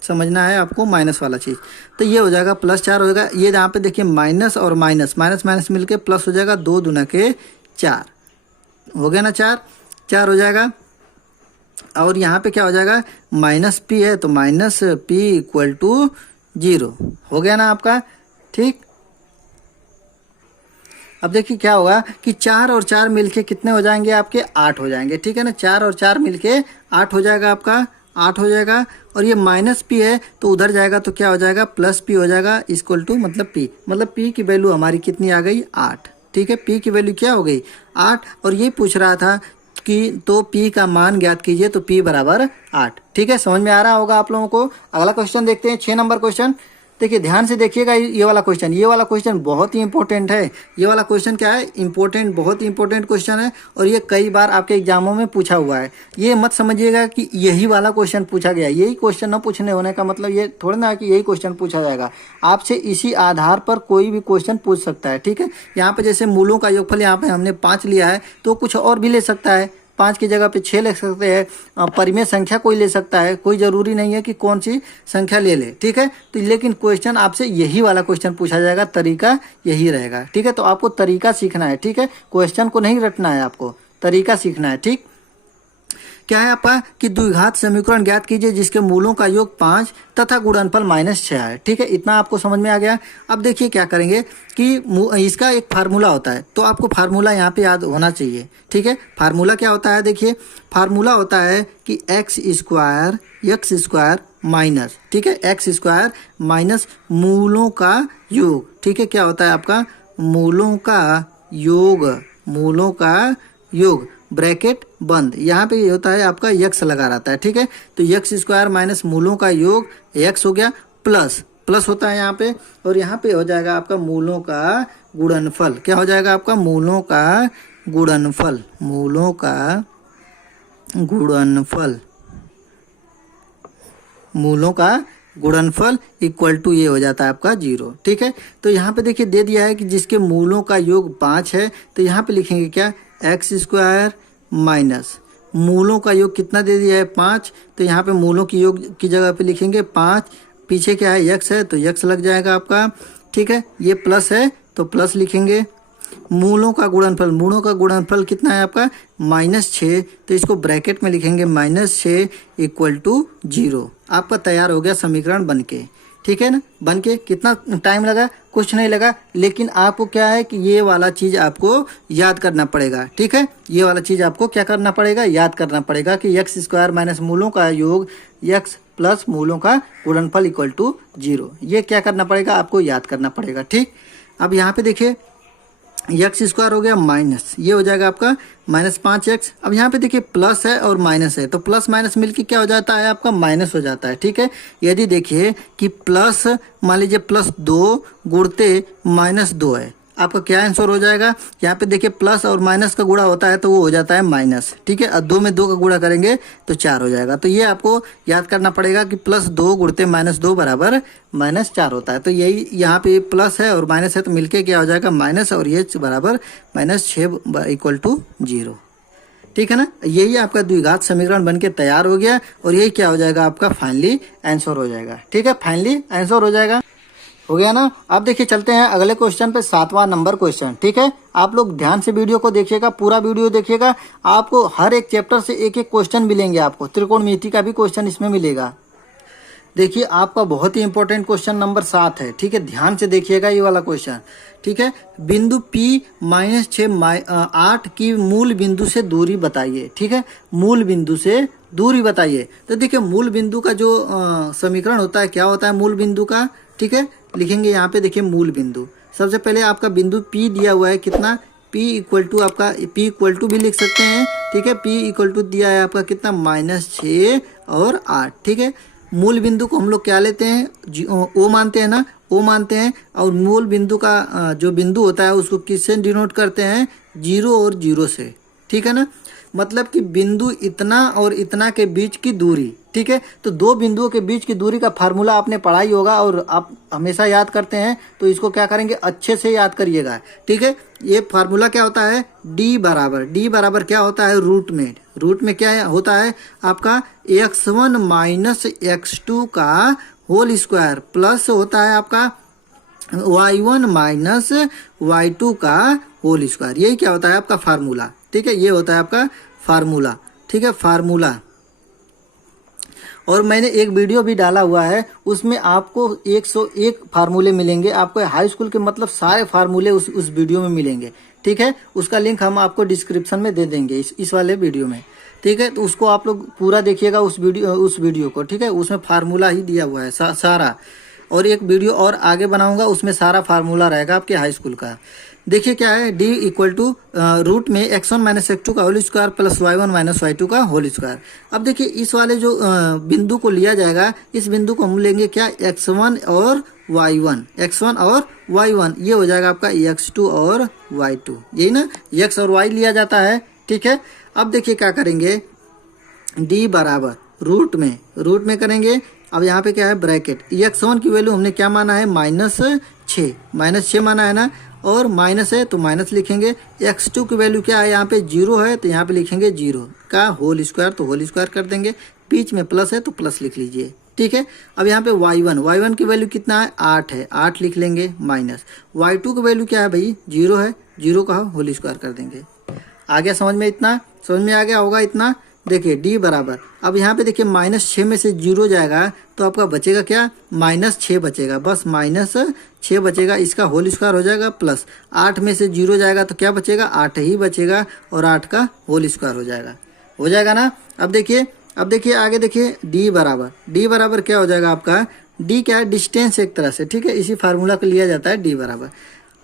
समझना है आपको, माइनस वाला चीज़। तो ये हो जाएगा +4 हो जाएगा, ये यहाँ पे देखिए माइनस और माइनस माइनस मिलके प्लस हो जाएगा, 2 दूना के 4 हो गया ना, 4 हो जाएगा। और यहाँ पे क्या हो जाएगा -p है तो -p = 0 हो गया ना आपका, ठीक। अब देखिए क्या होगा कि 4 और 4 मिलके कितने हो जाएंगे आपके 8 हो जाएंगे, ठीक है ना। 4 और 4 मिलके 8 हो जाएगा आपका, 8 हो जाएगा। और ये -p है तो उधर जाएगा तो क्या हो जाएगा +p हो जाएगा, = मतलब p की वैल्यू हमारी कितनी आ गई 8, ठीक है। p की वैल्यू क्या हो गई 8, और ये पूछ रहा था कि तो p का मान ज्ञात कीजिए, तो p बराबर 8, ठीक है। समझ में आ रहा होगा आप लोगों को। अगला क्वेश्चन देखते हैं 6 नंबर क्वेश्चन। देखिए ध्यान से देखिएगा ये वाला क्वेश्चन बहुत ही इंपॉर्टेंट है। ये वाला क्वेश्चन क्या है, इंपॉर्टेंट, बहुत ही इंपॉर्टेंट क्वेश्चन है और ये कई बार आपके एग्जामों में पूछा हुआ है। ये मत समझिएगा कि यही वाला क्वेश्चन पूछा गया, यही क्वेश्चन न पूछने होने का मतलब ये थोड़ा ना कि यही क्वेश्चन पूछा जाएगा। आपसे इसी आधार पर कोई भी क्वेश्चन पूछ सकता है, ठीक है। यहाँ पे जैसे मूलों का योगफल यहाँ पे हमने 5 लिया है, तो कुछ और भी ले सकता है, 5 की जगह पे 6 ले सकते हैं। परिमेय संख्या कोई ले सकता है, कोई जरूरी नहीं है कि कौन सी संख्या ले ले, ठीक है। तो लेकिन क्वेश्चन आपसे यही वाला क्वेश्चन पूछा जाएगा, तरीका यही रहेगा, ठीक है। तो आपको तरीका सीखना है, ठीक है, क्वेश्चन को नहीं रटना है, आपको तरीका सीखना है, ठीक। क्या है आपका कि द्विघात समीकरण ज्ञात कीजिए जिसके मूलों का योग 5 तथा गुणनफल -6 है, ठीक है। इतना आपको समझ में आ गया। अब देखिए क्या करेंगे कि इसका एक फार्मूला होता है, तो आपको फार्मूला यहाँ पे याद होना चाहिए, ठीक है। फार्मूला क्या होता है, देखिए फार्मूला होता है कि एक्स स्क्वायर माइनस, ठीक है, एक्स स्क्वायर माइनस मूलों का योग, ठीक है। क्या होता है आपका मूलों का योग ब्रैकेट बंद, यहाँ पे ये होता है आपका यक्स लगा रहता है, ठीक है। तो यक्स स्क्वायर माइनस मूलों का योग यक्स हो गया, प्लस होता है यहाँ पे, और यहाँ पे हो जाएगा आपका मूलों का गुणनफल। क्या हो जाएगा आपका मूलों का गुणनफल इक्वल टू ये हो जाता है आपका 0, ठीक है। तो यहाँ पे देखिए दे दिया है कि जिसके मूलों का योग 5 है, तो यहाँ पे लिखेंगे क्या, एक्स स्क्वायर माइनस मूलों का योग कितना दे दिया है 5, तो यहाँ पे मूलों की योग की जगह पे लिखेंगे 5, पीछे क्या है यक्स है तो यक्स लग जाएगा आपका, ठीक है। ये प्लस है तो प्लस लिखेंगे। मूलों का गुणनफल कितना है आपका -6, तो इसको ब्रैकेट में लिखेंगे -6 इक्वल टू 0। आपका तैयार हो गया समीकरण बनके, ठीक है ना। बनके कितना टाइम लगा, कुछ नहीं लगा, लेकिन आपको क्या है कि ये वाला चीज़ आपको याद करना पड़ेगा, ठीक है। ये वाला चीज़ आपको क्या करना पड़ेगा, याद करना पड़ेगा कि एक्स स्क्वायर माइनस मूलों का योग यक्स प्लस मूलों का गुणनफल इक्वल टू 0। ये क्या करना पड़ेगा, आपको याद करना पड़ेगा, ठीक। अब यहाँ पे देखिए एक्स स्क्वायर हो गया माइनस, ये हो जाएगा आपका -5x। अब यहाँ पे देखिए प्लस है और माइनस है, तो प्लस माइनस मिलके क्या हो जाता है आपका माइनस हो जाता है, ठीक है। यदि देखिए कि प्लस मान लीजिए +2 गुणते -2 है, आपका क्या आंसर हो जाएगा, यहाँ पे देखिए प्लस और माइनस का गुणा होता है तो वो हो जाता है माइनस, ठीक है। और 2 में 2 का गुणा करेंगे तो 4 हो जाएगा। तो ये आपको याद करना पड़ेगा कि +2 गुणते -2 बराबर -4 होता है। तो यही यहाँ पे प्लस है और माइनस है तो मिलके क्या हो जाएगा माइनस, और ये बराबर -6 इक्वल टू 0, ठीक है ना। यही आपका द्विघात समीकरण बनके तैयार हो गया और यही क्या हो जाएगा आपका फाइनली आंसर हो जाएगा, ठीक है। फाइनली आंसर हो गया ना। अब देखिए चलते हैं अगले क्वेश्चन पे, 7वां नंबर क्वेश्चन, ठीक है। आप लोग ध्यान से वीडियो को देखिएगा, पूरा वीडियो देखिएगा, आपको हर एक चैप्टर से एक एक क्वेश्चन मिलेंगे, आपको त्रिकोणमिति का भी क्वेश्चन इसमें मिलेगा। देखिए आपका बहुत ही इंपॉर्टेंट क्वेश्चन नंबर 7 है, ठीक है। ध्यान से देखिएगा ये वाला क्वेश्चन, ठीक है। बिंदु P -6 की मूल बिंदु से दूरी बताइए, ठीक है। मूल बिंदु से दूरी बताइए। तो देखिए मूल बिंदु का जो समीकरण होता है, क्या होता है मूल बिंदु का, ठीक है। लिखेंगे यहाँ पे देखिए मूल बिंदु, सबसे पहले आपका बिंदु P दिया हुआ है कितना, P इक्वल टू आपका P इक्वल टू भी लिख सकते हैं, ठीक है। P इक्वल टू दिया है आपका कितना -6 और 8, ठीक है। मूल बिंदु को हम लोग क्या लेते हैं, O मानते हैं ना, O मानते हैं। और मूल बिंदु का जो बिंदु होता है उसको किससे डिनोट करते हैं, 0 और 0 से, ठीक है ना। मतलब कि बिंदु इतना और इतना के बीच की दूरी, ठीक है। तो दो बिंदुओं के बीच की दूरी का फार्मूला आपने पढ़ा ही होगा और आप हमेशा याद करते हैं, तो इसको क्या करेंगे, अच्छे से याद करिएगा, ठीक है। ये फार्मूला क्या होता है, D बराबर क्या होता है, रूट में क्या होता है आपका x1 माइनस x2 का होल स्क्वायर प्लस होता है आपका y1 माइनस y2 का होल स्क्वायर। यही क्या होता है आपका फार्मूला, ठीक है। ये होता है आपका फार्मूला, ठीक है, फार्मूला। और मैंने एक वीडियो भी डाला हुआ है, उसमें आपको 101 फार्मूले मिलेंगे, आपको हाई स्कूल के मतलब सारे फार्मूले उस वीडियो में मिलेंगे, ठीक है। उसका लिंक हम आपको डिस्क्रिप्शन में दे देंगे इस वाले वीडियो में, ठीक है। तो उसको आप लोग पूरा देखिएगा उस वीडियो को, ठीक है। उसमें फार्मूला ही दिया हुआ है सारा। और एक वीडियो और आगे बनाऊंगा, उसमें सारा फार्मूला रहेगा आपके हाई स्कूल का। देखिए क्या है, D इक्वल टू रूट में x1 माइनस x2 का whole square plus y1 minus y2 का होल स्क्वायर। अब देखिए इस वाले जो बिंदु को लिया जाएगा, इस बिंदु को हम लेंगे क्या, x1 और y1, x1 और y1, ये हो जाएगा आपका x2 और y2, यही ना, x और y लिया जाता है। ठीक है, अब देखिए क्या करेंगे, d बराबर रूट में करेंगे। अब यहाँ पे क्या है, ब्रैकेट, x1 की वैल्यू हमने क्या माना है, -6 माना है ना, और माइनस है तो माइनस लिखेंगे। x2 की वैल्यू क्या है, यहाँ पे 0 है तो यहाँ पे लिखेंगे 0 का होल स्क्वायर, तो होल स्क्वायर कर देंगे। बीच में प्लस है तो प्लस लिख लीजिए। ठीक है, अब यहाँ पे y1 की वैल्यू कितना है, 8 है, 8 लिख लेंगे, माइनस y2 की वैल्यू क्या है भाई, 0 है, 0 का होल स्क्वायर कर देंगे। आ गया समझ में, इतना समझ में आ गया होगा इतना। देखिए d बराबर, अब यहाँ पे देखिए -6 में से 0 जाएगा तो आपका बचेगा क्या, -6 बचेगा, बस -6 बचेगा, इसका होल स्क्वायर हो जाएगा प्लस 8 में से 0 जाएगा तो क्या बचेगा, 8 ही बचेगा, और 8 का होल स्क्वायर हो जाएगा ना। अब देखिए आगे देखिए, d बराबर क्या हो जाएगा आपका, d क्या है, डिस्टेंस एक तरह से। ठीक है, इसी फार्मूला को लिया जाता है, d बराबर,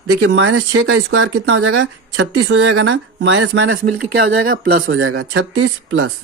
देखिए -6 का स्क्वायर कितना हो जाएगा, 36 हो जाएगा ना, माइनस माइनस मिलके क्या हो जाएगा, प्लस हो जाएगा, 36 प्लस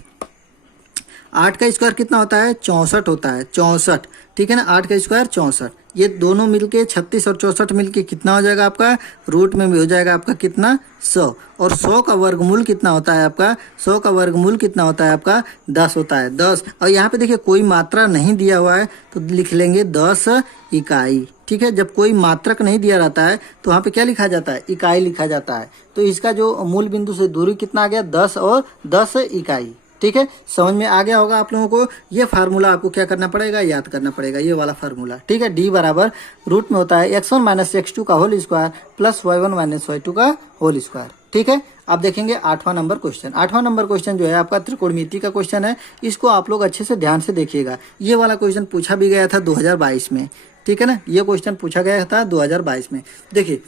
8 का स्क्वायर कितना होता है, 64 होता है, 64। ठीक है ना, 8 का स्क्वायर 64, ये दोनों मिलके 36 और 64 मिलके कितना हो जाएगा आपका, रूट में भी हो जाएगा आपका कितना, 100, और 100 का वर्गमूल कितना होता है आपका, 100 का वर्गमूल कितना होता है आपका, 10 होता है, 10। और यहाँ पे देखिए कोई मात्रा नहीं दिया हुआ है तो लिख लेंगे 10 इकाई। ठीक है, जब कोई मात्रक नहीं दिया रहता है तो वहाँ पे क्या लिखा जाता है, इकाई लिखा जाता है। तो इसका जो मूल बिंदु से दूरी कितना आ गया, 10 और 10 इकाई। ठीक है, समझ में आ गया होगा आप लोगों को। ये फार्मूला आपको क्या करना पड़ेगा, याद करना पड़ेगा, ये वाला फार्मूला। ठीक है, d बराबर रूट में होता है x1 - x2 का whole square plus y1 - y2 का होल स्क्वायर। ठीक है, अब देखेंगे 8वां नंबर क्वेश्चन। 8वां नंबर क्वेश्चन जो है आपका त्रिकोणमिति का क्वेश्चन है, इसको आप लोग अच्छे से ध्यान से देखिएगा। ये वाला क्वेश्चन पूछा भी गया था 2022 में। ठीक है ना, ये क्वेश्चन पूछा गया था 2022 में। देखिए,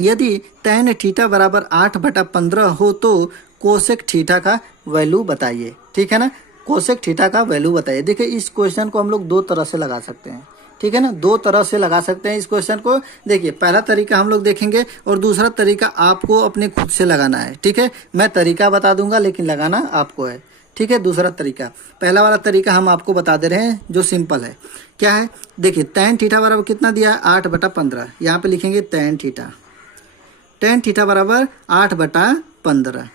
यदि tan थीटा बराबर 8/15 हो तो कोसेक थीटा का वैल्यू बताइए। ठीक है ना, कोसेक थीटा का वैल्यू बताइए। देखिए, इस क्वेश्चन को हम लोग दो तरह से लगा सकते हैं। ठीक है ना, दो तरह से लगा सकते हैं इस क्वेश्चन को। देखिए, पहला तरीका हम लोग देखेंगे और दूसरा तरीका आपको अपने खुद से लगाना है। ठीक है, मैं तरीका बता दूंगा लेकिन लगाना आपको है। ठीक है, दूसरा तरीका, पहला वाला तरीका हम आपको बता दे रहे हैं जो सिंपल है। क्या है, देखिए tan थीटा बराबर कितना दिया है, 8/15। यहाँ पे लिखेंगे tan थीटा बराबर 8/15।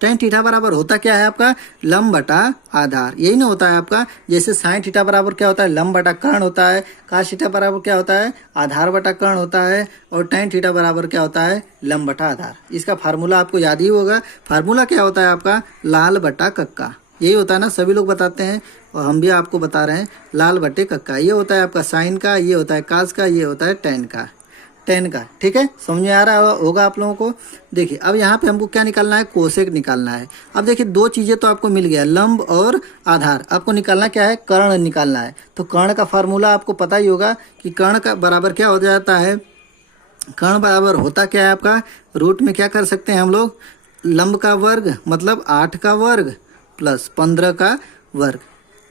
tan थीटा बराबर होता क्या है आपका, लंब बटा आधार, यही ना होता है आपका। जैसे sin थीटा बराबर क्या होता है, लंब बटा कर्ण होता है। cos थीटा बराबर क्या होता है, आधार बटा कर्ण होता है। और tan थीटा बराबर क्या होता है, लंब बटा आधार। इसका फार्मूला आपको याद ही होगा। फार्मूला क्या होता है आपका, लाल बटा कक्का, यही होता है ना, सभी लोग बताते हैं और हम भी आपको बता रहे हैं, लाल बटे कक्का। ये होता है आपका साइन का, ये होता है कास का, ये होता है टेन का। ठीक है, समझ में आ रहा होगा आप लोगों को। देखिए, अब यहाँ पे हमको क्या निकालना है, कोसेक निकालना है। अब देखिए, दो चीज़ें तो आपको मिल गया, लंब और आधार। आपको निकालना क्या है, कर्ण निकालना है। तो कर्ण का फार्मूला आपको पता ही होगा कि कर्ण का बराबर क्या हो जाता है, कर्ण बराबर होता क्या है आपका, रूट में क्या कर सकते हैं हम लोग, लंब का वर्ग मतलब 8 का वर्ग प्लस 15 का वर्ग।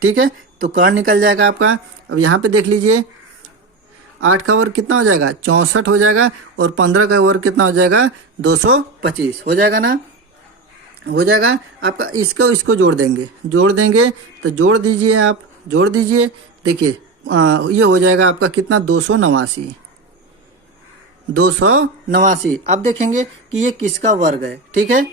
ठीक है, तो कर्ण निकल जाएगा आपका। अब यहाँ पे देख लीजिए, 8 का वर्ग कितना हो जाएगा, 64 हो जाएगा, और 15 का वर्ग कितना हो जाएगा, 225 हो जाएगा ना, हो जाएगा आपका। इसको जोड़ देंगे तो जोड़ दीजिए आप, जोड़ दीजिए। देखिए, ये हो जाएगा आपका कितना, 289। अब देखेंगे कि ये किसका वर्ग है। ठीक है,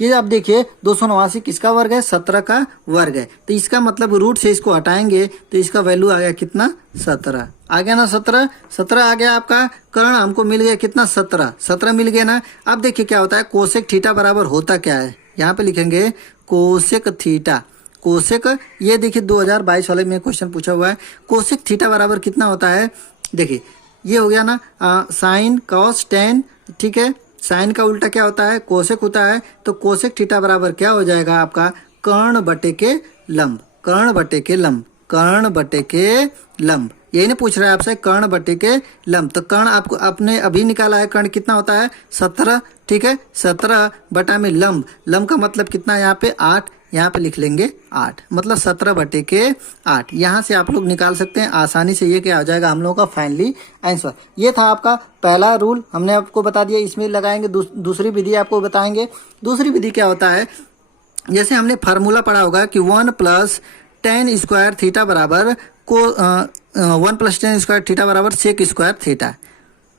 ये आप देखिए 289 किसका वर्ग है, 17 का वर्ग है। तो इसका मतलब रूट से इसको हटाएंगे तो इसका वैल्यू आ गया कितना, 17 आ गया ना, 17 आ गया आपका। कर्ण हमको मिल गया कितना, 17 मिल गया ना। अब देखिए क्या होता है, कोसेक थीटा बराबर होता क्या है, यहाँ पे लिखेंगे कोसेक थीटा। कोसेक, ये देखिए 2022 वाले में क्वेश्चन पूछा हुआ है, कोसेक थीटा बराबर कितना होता है। देखिए, ये हो गया ना, साइन कॉस टेन। ठीक है, साइन का उल्टा क्या होता है, कोसेक होता है। तो कोसेक थीटा बराबर क्या हो जाएगा आपका, कर्ण बटे के लंब, यही नहीं पूछ रहा है आपसे, कर्ण बटे के लंब। तो कर्ण आपको आपने अभी निकाला है, कर्ण कितना होता है, 17। ठीक है, 17 बटा में लंब का मतलब कितना है यहाँ पे, 8। यहाँ पे लिख लेंगे 8, मतलब 17 बटे के 8। यहाँ से आप लोग निकाल सकते हैं आसानी से। ये क्या हो जाएगा हम लोगों का फाइनली आंसर। ये था आपका पहला रूल, हमने आपको बता दिया। इसमें लगाएंगे दूसरी विधि आपको बताएंगे। दूसरी विधि क्या होता है, जैसे हमने फार्मूला पढ़ा होगा कि 1 + tan² थीटा बराबर 1+tan² थीटा बराबर sec² थीटा।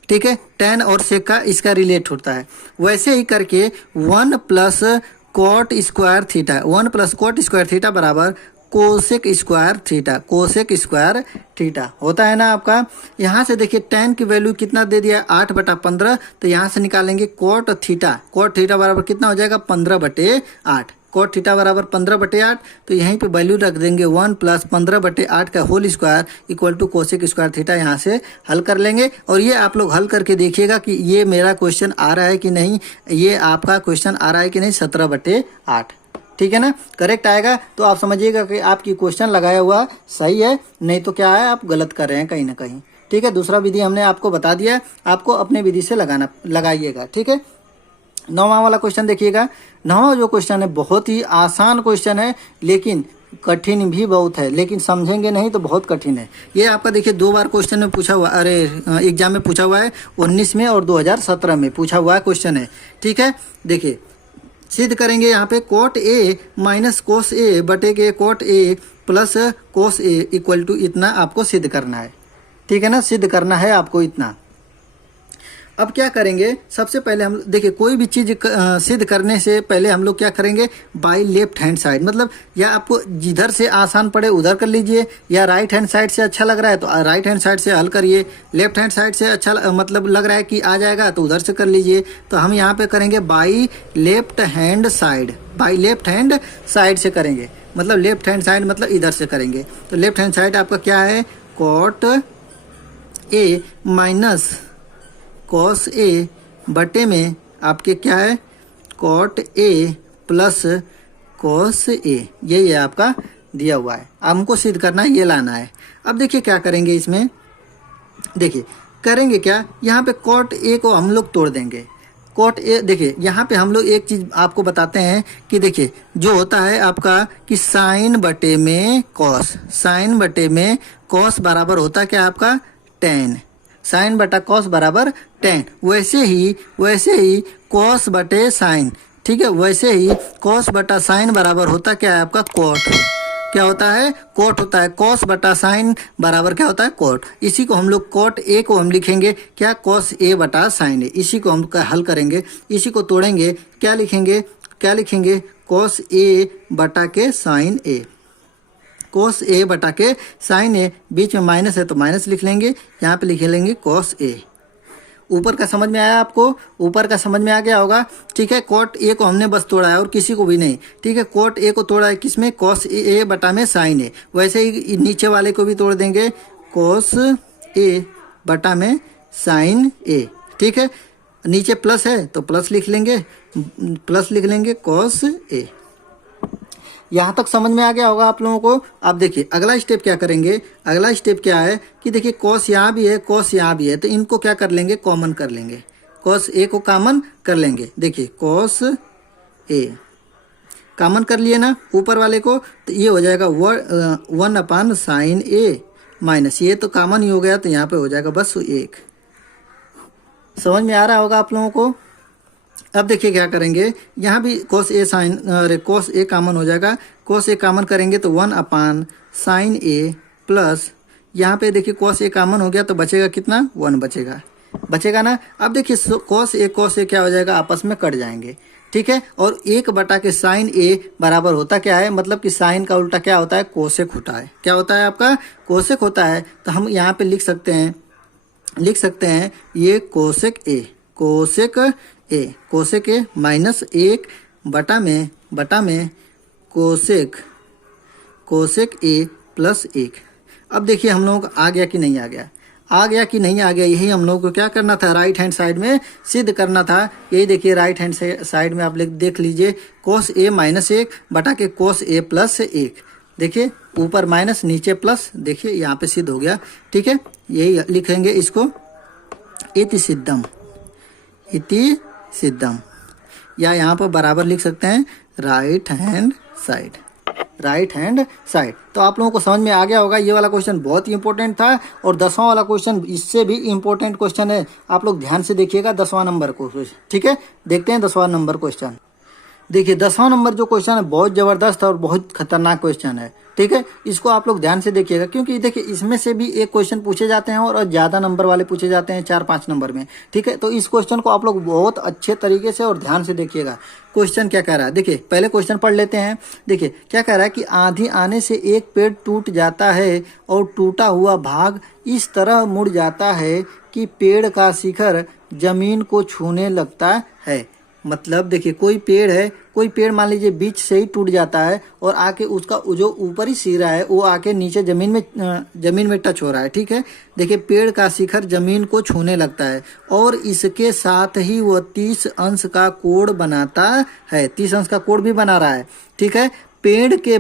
ठीक है, tan और sec का इसका रिलेट होता है। वैसे ही करके 1+cot² थीटा, 1+cot² थीटा बराबर कोसेक² थीटा, कोसेक² थीटा होता है ना आपका। यहाँ से देखिए tan की वैल्यू कितना दे दिया, 8/15, तो यहाँ से निकालेंगे cot थीटा, cot थीटा बराबर कितना हो जाएगा, 15/8, cot थीटा बराबर 15/8, तो यहीं पे वैल्यू रख देंगे 1+15/8 का whole square equal to cosec theta. यहाँ से हल कर लेंगे और ये आप लोग हल करके देखिएगा कि ये मेरा क्वेश्चन आ रहा है कि नहीं, ये आपका क्वेश्चन आ रहा है कि नहीं, 17/8। ठीक है ना, करेक्ट आएगा तो आप समझिएगा कि आपकी क्वेश्चन लगाया हुआ सही है, नहीं तो क्या है, आप गलत कर रहे हैं कहीं ना कहीं। ठीक है, दूसरा विधि हमने आपको बता दिया है, आपको अपने विधि से लगाइएगा। ठीक है, 9वां वाला क्वेश्चन देखिएगा। 9वां जो क्वेश्चन है बहुत ही आसान क्वेश्चन है, लेकिन कठिन भी बहुत है, लेकिन समझेंगे नहीं तो बहुत कठिन है। ये आपका देखिए 2 बार क्वेश्चन में पूछा हुआ, अरे एग्जाम में पूछा हुआ है, 19 में और 2017 में पूछा हुआ है क्वेश्चन है। ठीक है, देखिए सिद्ध करेंगे यहाँ पे cot A minus cos A बटे के cot A plus cos A equal to इतना आपको सिद्ध करना है। ठीक है ना, सिद्ध करना है आपको इतना। अब क्या करेंगे, सबसे पहले हम देखिए कोई भी चीज़ सिद्ध करने से पहले हम लोग क्या करेंगे, बाय लेफ्ट हैंड साइड, मतलब या आपको जिधर से आसान पड़े उधर कर लीजिए, या राइट हैंड साइड से अच्छा लग रहा है तो राइट हैंड साइड से हल करिए, लेफ्ट हैंड साइड से अच्छा मतलब लग रहा है कि आ जाएगा तो उधर से कर लीजिए। तो हम यहाँ पे करेंगे by left hand side, by left hand side से करेंगे, मतलब लेफ्ट हैंड साइड मतलब इधर से करेंगे। तो लेफ्ट हैंड साइड आपका क्या है, cot A minus cos A बटे में आपके क्या है, cot A plus cos A, यही है आपका दिया हुआ है। हमको सिद्ध करना है, ये लाना है। अब देखिए क्या करेंगे इसमें, देखिए करेंगे क्या, यहाँ पे cot A को हम लोग तोड़ देंगे। cot A देखिए यहाँ पे हम लोग एक चीज़ आपको बताते हैं कि देखिए जो होता है आपका कि साइन बटे में cos, साइन बटे में cos बराबर होता क्या आपका tan, साइन बटा कॉस बराबर tan। वैसे ही कॉस बटे साइन, ठीक है, वैसे ही कॉस बटा साइन बराबर होता क्या है आपका कोट, क्या होता है, कोट होता है। कॉस बटा साइन बराबर क्या होता है, कोट। इसी को हम लोग cot A को हम लिखेंगे क्या, cos A बटा साइन A। इसी को हम हल करेंगे, इसी को तोड़ेंगे, क्या लिखेंगे cos A बटा के साइन A, cos A बटा के साइन A, बीच में माइनस है तो माइनस लिख लेंगे, यहाँ पे लिख लेंगे cos A। ऊपर का समझ में आया आपको, ऊपर का समझ में आ गया होगा। ठीक है, cot A को हमने बस तोड़ा है और किसी को भी नहीं। ठीक है, cot A को तोड़ा है किसमें, cos A बटा में साइन A। वैसे ही नीचे वाले को भी तोड़ देंगे, cos A बटा में साइन A। ठीक है, नीचे प्लस है तो प्लस लिख लेंगे cos A। यहाँ तक समझ में आ गया होगा आप लोगों को। अब देखिए अगला स्टेप क्या करेंगे, अगला स्टेप क्या है कि देखिए cos यहाँ भी है, cos यहाँ भी है, तो इनको क्या कर लेंगे, कॉमन कर लेंगे, cos A को कॉमन कर लेंगे। देखिए cos A कॉमन कर लिए ना ऊपर वाले को, तो ये हो जाएगा 1 साइन A माइनस, ये तो कॉमन ही हो गया तो यहाँ पे हो जाएगा बस 1। समझ में आ रहा होगा आप लोगों को। अब देखिए क्या करेंगे, यहाँ भी cos A कॉमन हो जाएगा, cos A कॉमन करेंगे तो 1 साइन A प्लस, यहाँ पे देखिए cos A कॉमन हो गया तो बचेगा कितना, 1 बचेगा ना। अब देखिए cos A क्या हो जाएगा, आपस में कट जाएंगे। ठीक है, और 1 बटा के साइन A बराबर होता क्या है, मतलब कि साइन का उल्टा क्या होता है, कोसेक होता है। क्या होता है आपका, कोसेक होता है। तो हम यहाँ पे लिख सकते हैं ये कोसेक A माइनस 1 बटा में कोसेक A प्लस 1। अब देखिए हम लोगों को आ गया कि नहीं आ गया, यही हम लोगों को क्या करना था, राइट हैंड साइड में सिद्ध करना था। यही देखिए राइट हैंड साइड में आप देख लीजिए, cos A माइनस 1 बटा के cos A प्लस 1। देखिए ऊपर माइनस नीचे प्लस, देखिए यहाँ पे सिद्ध हो गया। ठीक है, यही लिखेंगे इसको इति सिद्धम, या यहाँ पर बराबर लिख सकते हैं राइट हैंड साइड। तो आप लोगों को समझ में आ गया होगा। ये वाला क्वेश्चन बहुत ही इंपॉर्टेंट था, और 10वां वाला क्वेश्चन इससे भी इंपॉर्टेंट क्वेश्चन है। आप लोग ध्यान से देखिएगा 10वां नंबर को। ठीक है, देखते हैं 10वां नंबर क्वेश्चन। देखिए 10वां नंबर जो क्वेश्चन है बहुत जबरदस्त और बहुत खतरनाक क्वेश्चन है, ठीक है। इसको आप लोग ध्यान से देखिएगा, क्योंकि देखिए इसमें से भी एक क्वेश्चन पूछे जाते हैं और ज़्यादा नंबर वाले पूछे जाते हैं 4-5 नंबर में, ठीक है। तो इस क्वेश्चन को आप लोग बहुत अच्छे तरीके से और ध्यान से देखिएगा। क्वेश्चन क्या कह रहा है, देखिए पहले क्वेश्चन पढ़ लेते हैं। देखिए क्या कह रहा है कि आंधी आने से एक पेड़ टूट जाता है और टूटा हुआ भाग इस तरह मुड़ जाता है कि पेड़ का शिखर जमीन को छूने लगता है। मतलब देखिए कोई पेड़ है, कोई पेड़ मान लीजिए बीच से ही टूट जाता है और आके उसका जो ऊपरी सिरा है वो आके नीचे जमीन में टच हो रहा है, ठीक है। देखिए पेड़ का शिखर जमीन को छूने लगता है और इसके साथ ही वो 30 अंश का कोण बनाता है, 30 अंश का कोण भी बना रहा है, ठीक है। पेड़ के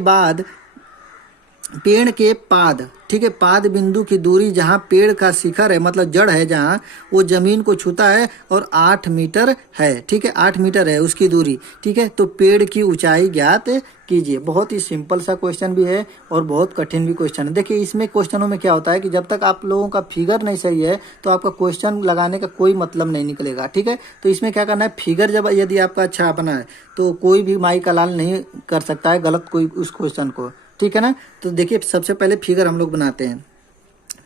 पाद, ठीक है, पाद बिंदु की दूरी जहाँ पेड़ का शिखर है मतलब जड़ है जहाँ वो जमीन को छूता है और 8 मीटर है, ठीक है, 8 मीटर है उसकी दूरी, ठीक है। तो पेड़ की ऊंचाई ज्ञात कीजिए। बहुत ही सिंपल सा क्वेश्चन भी है और बहुत कठिन भी क्वेश्चन है। देखिए इसमें क्वेश्चनों में क्या होता है कि जब तक आप लोगों का फिगर नहीं सही है तो आपका क्वेश्चन लगाने का कोई मतलब नहीं निकलेगा, ठीक है। तो इसमें क्या करना है, फिगर जब यदि आपका अच्छा अपना है तो कोई भी माई का लाल नहीं कर सकता है गलत कोई उस क्वेश्चन को, ठीक है ना। तो देखिए सबसे पहले फिगर हम लोग बनाते हैं।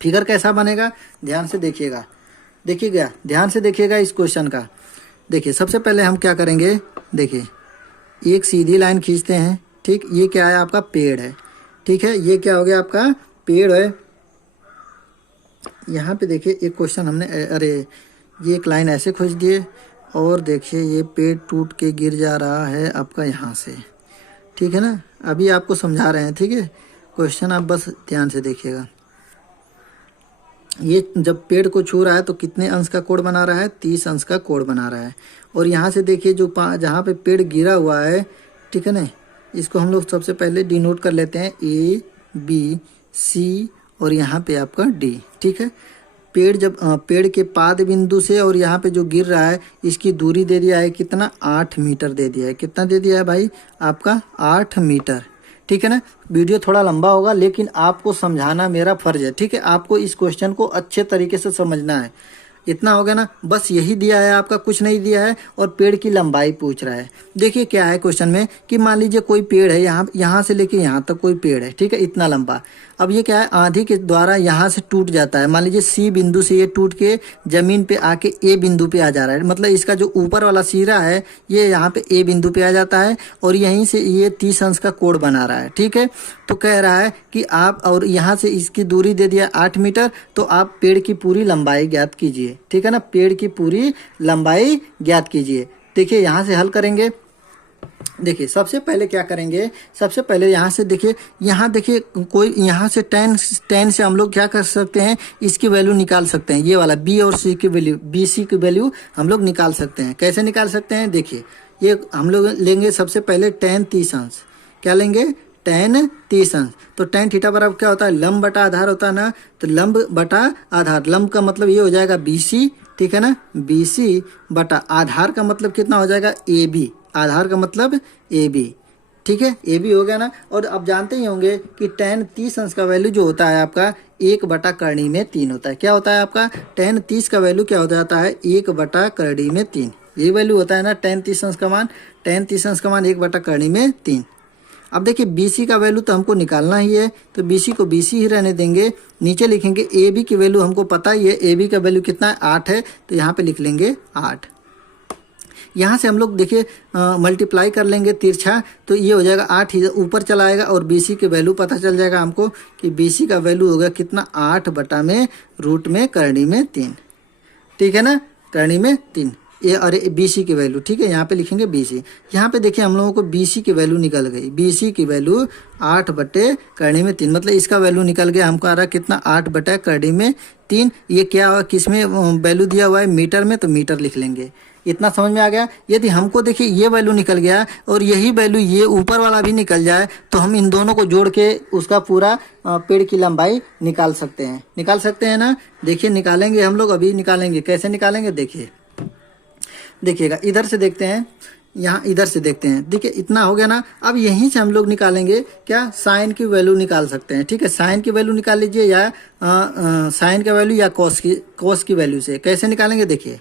फिगर कैसा बनेगा ध्यान से देखिएगा, देखिएगा ध्यान से देखिएगा इस क्वेश्चन का। देखिए सबसे पहले हम क्या करेंगे, देखिए एक सीधी लाइन खींचते हैं, ठीक। ये क्या है आपका पेड़ है, ठीक है, ये क्या हो गया आपका पेड़ है। यहाँ पे देखिए एक क्वेश्चन हमने ये एक लाइन ऐसे खींच दिए और देखिए ये पेड़ टूट के गिर जा रहा है आपका यहाँ से, ठीक है ना। अभी आपको समझा रहे हैं, ठीक है। क्वेश्चन आप बस ध्यान से देखिएगा। ये जब पेड़ को छू रहा है तो कितने अंश का कोण बना रहा है, 30 अंश का कोण बना रहा है। और यहाँ से देखिए जो जहाँ पे पेड़ गिरा हुआ है, ठीक है ना, इसको हम लोग सबसे पहले डिनोट कर लेते हैं A B C और यहाँ पे आपका D, ठीक है। पेड़ के पाद बिंदु से और यहाँ पे जो गिर रहा है इसकी दूरी दे दिया है कितना, 8 मीटर दे दिया है। कितना दे दिया है भाई आपका 8 मीटर, ठीक है ना। वीडियो थोड़ा लंबा होगा लेकिन आपको समझाना मेरा फर्ज है, ठीक है। आपको इस क्वेश्चन को अच्छे तरीके से समझना है। इतना हो गया ना, बस यही दिया है आपका, कुछ नहीं दिया है। और पेड़ की लंबाई पूछ रहा है। देखिए क्या है क्वेश्चन में कि मान लीजिए कोई पेड़ है, यहाँ से लेके यहाँ तक कोई पेड़ है, ठीक है, इतना लंबा। अब ये क्या है, आंधी के द्वारा यहाँ से टूट जाता है। मान लीजिए सी बिंदु से ये टूट के जमीन पे आके ए बिंदु पे आ जा रहा है। मतलब इसका जो ऊपर वाला सिरा है ये यहाँ पे ए बिंदु पे आ जाता है और यहीं से ये 30 अंश का कोण बना रहा है, ठीक है। तो कह रहा है कि आप, और यहाँ से इसकी दूरी दे दिया 8 मीटर, तो आप पेड़ की पूरी लंबाई ज्ञात कीजिए, ठीक है ना। पेड़ की पूरी लंबाई ज्ञात कीजिए। देखिए यहाँ से हल करेंगे। देखिए सबसे पहले क्या करेंगे, सबसे पहले यहाँ से देखिए, यहाँ देखिए कोई यहाँ से टेन से हम लोग क्या कर सकते हैं, इसकी वैल्यू निकाल सकते हैं। ये वाला बी और सी की वैल्यू, बी सी की वैल्यू हम लोग निकाल सकते हैं। कैसे निकाल सकते हैं, देखिए ये हम लोग लेंगे सबसे पहले tan 30 अंश। क्या लेंगे, tan 30 अंश। तो tan थीटा बराबर क्या होता है, लंब बटा आधार होता है ना। तो लंब बटा आधार, लंब का मतलब ये हो जाएगा BC, ठीक है ना, BC बटा आधार का मतलब कितना हो जाएगा AB, आधार का मतलब AB, ठीक है, AB हो गया ना। और अब जानते ही होंगे कि tan 30 अंश का वैल्यू जो होता है आपका 1/3 होता है। क्या होता है आपका tan 30 का वैल्यू क्या हो जाता है, 1/3। ये वैल्यू होता है ना tan 30 अंश का मान, tan 30 अंश का मान 1/3। अब देखिए BC का वैल्यू तो हमको निकालना ही है, तो BC को BC ही रहने देंगे। नीचे लिखेंगे AB की वैल्यू, हमको पता ही है AB का वैल्यू कितना है, 8 है, तो यहाँ पे लिख लेंगे 8। यहाँ से हम लोग देखिए मल्टीप्लाई कर लेंगे तिरछा, तो ये हो जाएगा 8 ही ऊपर चला आएगा और BC की वैल्यू पता चल जाएगा हमको कि BC का वैल्यू होगा कितना, 8/√3, ठीक है ना, करणी में 3। ये और BC की वैल्यू, ठीक है, यहाँ पे लिखेंगे BC। यहाँ पे देखिए हम लोगों को BC की वैल्यू निकल गई। BC की वैल्यू 8/3, मतलब इसका वैल्यू निकल गया। हमको आ रहा कितना, 8/3। ये क्या हुआ, किस में वैल्यू दिया हुआ है, मीटर में, तो मीटर लिख लेंगे। इतना समझ में आ गया। यदि हमको देखिए ये वैल्यू निकल गया और यही वैल्यू ये ऊपर वाला भी निकल जाए तो हम इन दोनों को जोड़ के उसका पूरा पेड़ की लंबाई निकाल सकते हैं। निकाल सकते हैं ना, देखिए निकालेंगे हम लोग, अभी निकालेंगे। कैसे निकालेंगे, देखिएगा इधर से देखते हैं, यहाँ इधर से देखते हैं। देखिए इतना हो गया ना। अब यहीं से हम लोग निकालेंगे क्या, साइन की वैल्यू निकाल सकते हैं, ठीक है। साइन की वैल्यू निकाल लीजिए, या साइन का वैल्यू या कॉस की वैल्यू से। कैसे निकालेंगे, देखिए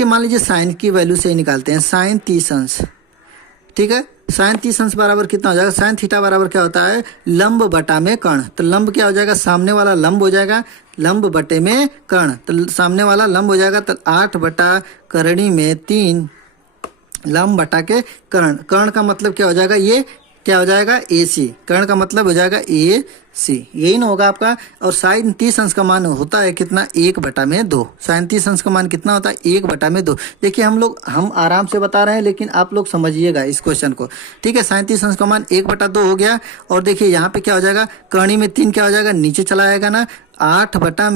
मान लीजिए साइन की वैल्यू से ही निकालते हैं। साइन 30 अंश, ठीक है। साइन 30 अंश बराबर कितना हो जाएगा, साइन थीटा बराबर क्या होता है, लंब बटा में कर्ण। तो लंब क्या हो जाएगा, सामने वाला लंब हो जाएगा, लंब बटे में कर्ण, तो सामने वाला लंब हो जाएगा, तो 8 बटा करणी में 3 लंब बटा के कर्ण। कर्ण का मतलब क्या हो जाएगा, ये क्या हो जाएगा, AC। कर्ण का मतलब हो जाएगा AC, यही ना होगा आपका। और साइन 30 अंश का मान होता है कितना, 1/2। साइन 30 अंश का मान कितना होता है, 1/2। देखिए हम आराम से बता रहे हैं, लेकिन आप लोग समझिएगा इस क्वेश्चन को, ठीक है। साइन 30 अंश का मान 1/2 हो गया। और देखिए यहाँ पे क्या हो जाएगा, करणी में 3 क्या हो जाएगा, नीचे चला आएगा ना, 8 बटा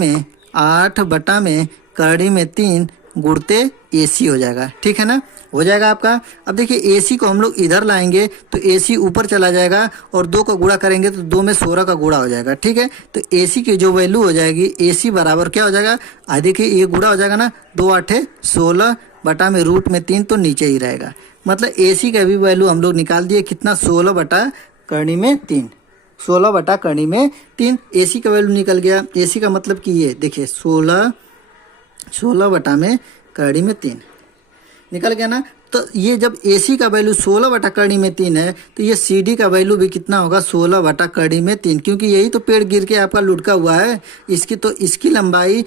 में करणी में 3 गुणते AC हो जाएगा, ठीक है ना, हो जाएगा आपका। अब देखिए AC को हम लोग इधर लाएंगे तो AC ऊपर चला जाएगा, और 2 का गुणा करेंगे तो 2 में 16 का गुणा हो जाएगा, ठीक है। तो AC की जो वैल्यू हो जाएगी, AC बराबर क्या हो जाएगा, देखिए ये गुणा हो जाएगा ना, 2 8 16 बटा में रूट में 3, तो नीचे ही रहेगा। मतलब AC का भी वैल्यू हम लोग निकाल दिए कितना, 16 बटा करणी में 3, 16 बटा करणी में 3 AC का वैल्यू निकल गया। AC का मतलब कि ये देखिए 16 बटा में करणी में 3 निकल गया ना। तो ये जब AC का वैल्यू 16 बटा करणी में 3 है, तो ये CD का वैल्यू भी कितना होगा, 16 बटा करणी में 3, क्योंकि यही तो पेड़ गिर के आपका लुढ़का हुआ है। इसकी लंबाई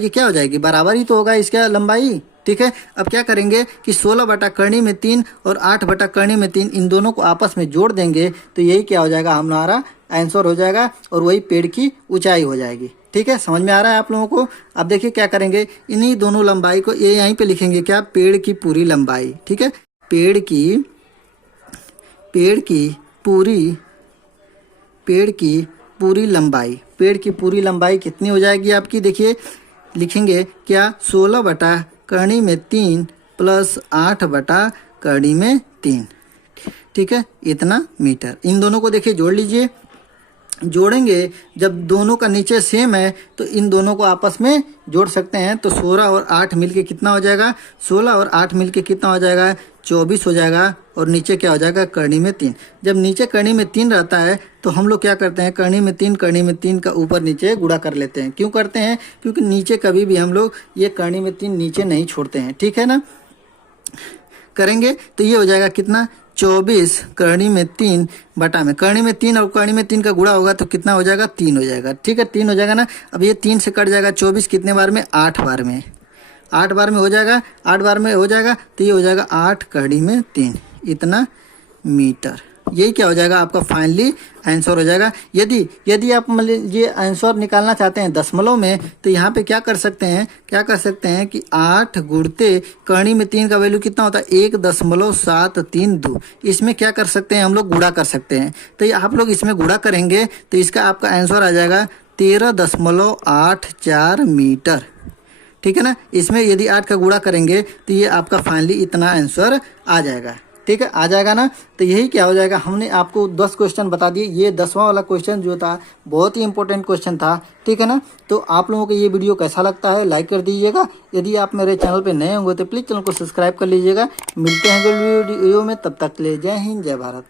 की क्या हो जाएगी, बराबर ही तो होगा इसका लंबाई, ठीक है। अब क्या करेंगे कि 16 बटा करणी में 3 और 8 बटा करणी में 3 इन दोनों को आपस में जोड़ देंगे, तो यही क्या हो जाएगा, हमारा आंसर हो जाएगा, और वही पेड़ की ऊंचाई हो जाएगी, ठीक है। समझ में आ रहा है आप लोगों को। अब देखिए क्या करेंगे, इन्हीं दोनों लंबाई को ये यहीं पे लिखेंगे, क्या, पेड़ की पूरी लंबाई, ठीक है। पेड़ की पूरी लंबाई कितनी हो जाएगी आपकी, देखिए लिखेंगे क्या, 16 बटा करणी में 3 प्लस 8 बटा करणी में 3, ठीक है, इतना मीटर। इन दोनों को देखिए जोड़ लीजिए, जोड़ेंगे जब दोनों का नीचे सेम है तो इन दोनों को आपस में जोड़ सकते हैं। तो 16 और 8 मिलके कितना हो जाएगा, 16 और 8 मिलके कितना हो जाएगा, 24 हो जाएगा। और नीचे क्या हो जाएगा, करणी में 3। जब नीचे करणी में 3 रहता है तो हम लोग क्या करते हैं, करणी में 3 का ऊपर नीचे गुणा कर लेते हैं। क्यों करते हैं, क्योंकि नीचे कभी भी हम लोग ये करणी में 3 नीचे नहीं छोड़ते हैं, ठीक है ना। करेंगे तो ये हो जाएगा कितना, 24 करणी में 3 बटा में करणी में 3 और करणी में 3 का गुणा होगा तो कितना हो जाएगा, 3 हो जाएगा, ठीक है, 3 हो जाएगा ना। अब ये 3 से कट जाएगा, 24 कितने बार में, 8 बार में, 8 बार में हो जाएगा, 8 बार में हो जाएगा, तो ये हो जाएगा 8 करणी में 3, इतना मीटर। यही क्या हो जाएगा, आपका फाइनली आंसर हो जाएगा। यदि आप ये आंसर निकालना चाहते हैं दशमलव में, तो यहाँ पे क्या कर सकते हैं कि 8 गुणते करणी में 3 का वैल्यू कितना होता है, 1.732। इसमें क्या कर सकते हैं, हम लोग गुणा कर सकते हैं। तो ये आप लोग इसमें गुणा करेंगे तो इसका आपका आंसर आ जाएगा 13.84 मीटर, ठीक है ना। इसमें यदि 8 का गुणा करेंगे तो ये आपका फाइनली इतना आंसर आ जाएगा, ठीक है, आ जाएगा ना। तो यही क्या हो जाएगा, हमने आपको 10 क्वेश्चन बता दिए। ये 10वां वाला क्वेश्चन जो था बहुत ही इंपॉर्टेंट क्वेश्चन था, ठीक है ना। तो आप लोगों को ये वीडियो कैसा लगता है, लाइक कर दीजिएगा। यदि आप मेरे चैनल पे नए होंगे तो प्लीज़ चैनल को सब्सक्राइब कर लीजिएगा। मिलते हैं अगले वीडियो में, तब तक के लिए जय हिंद, जय भारत।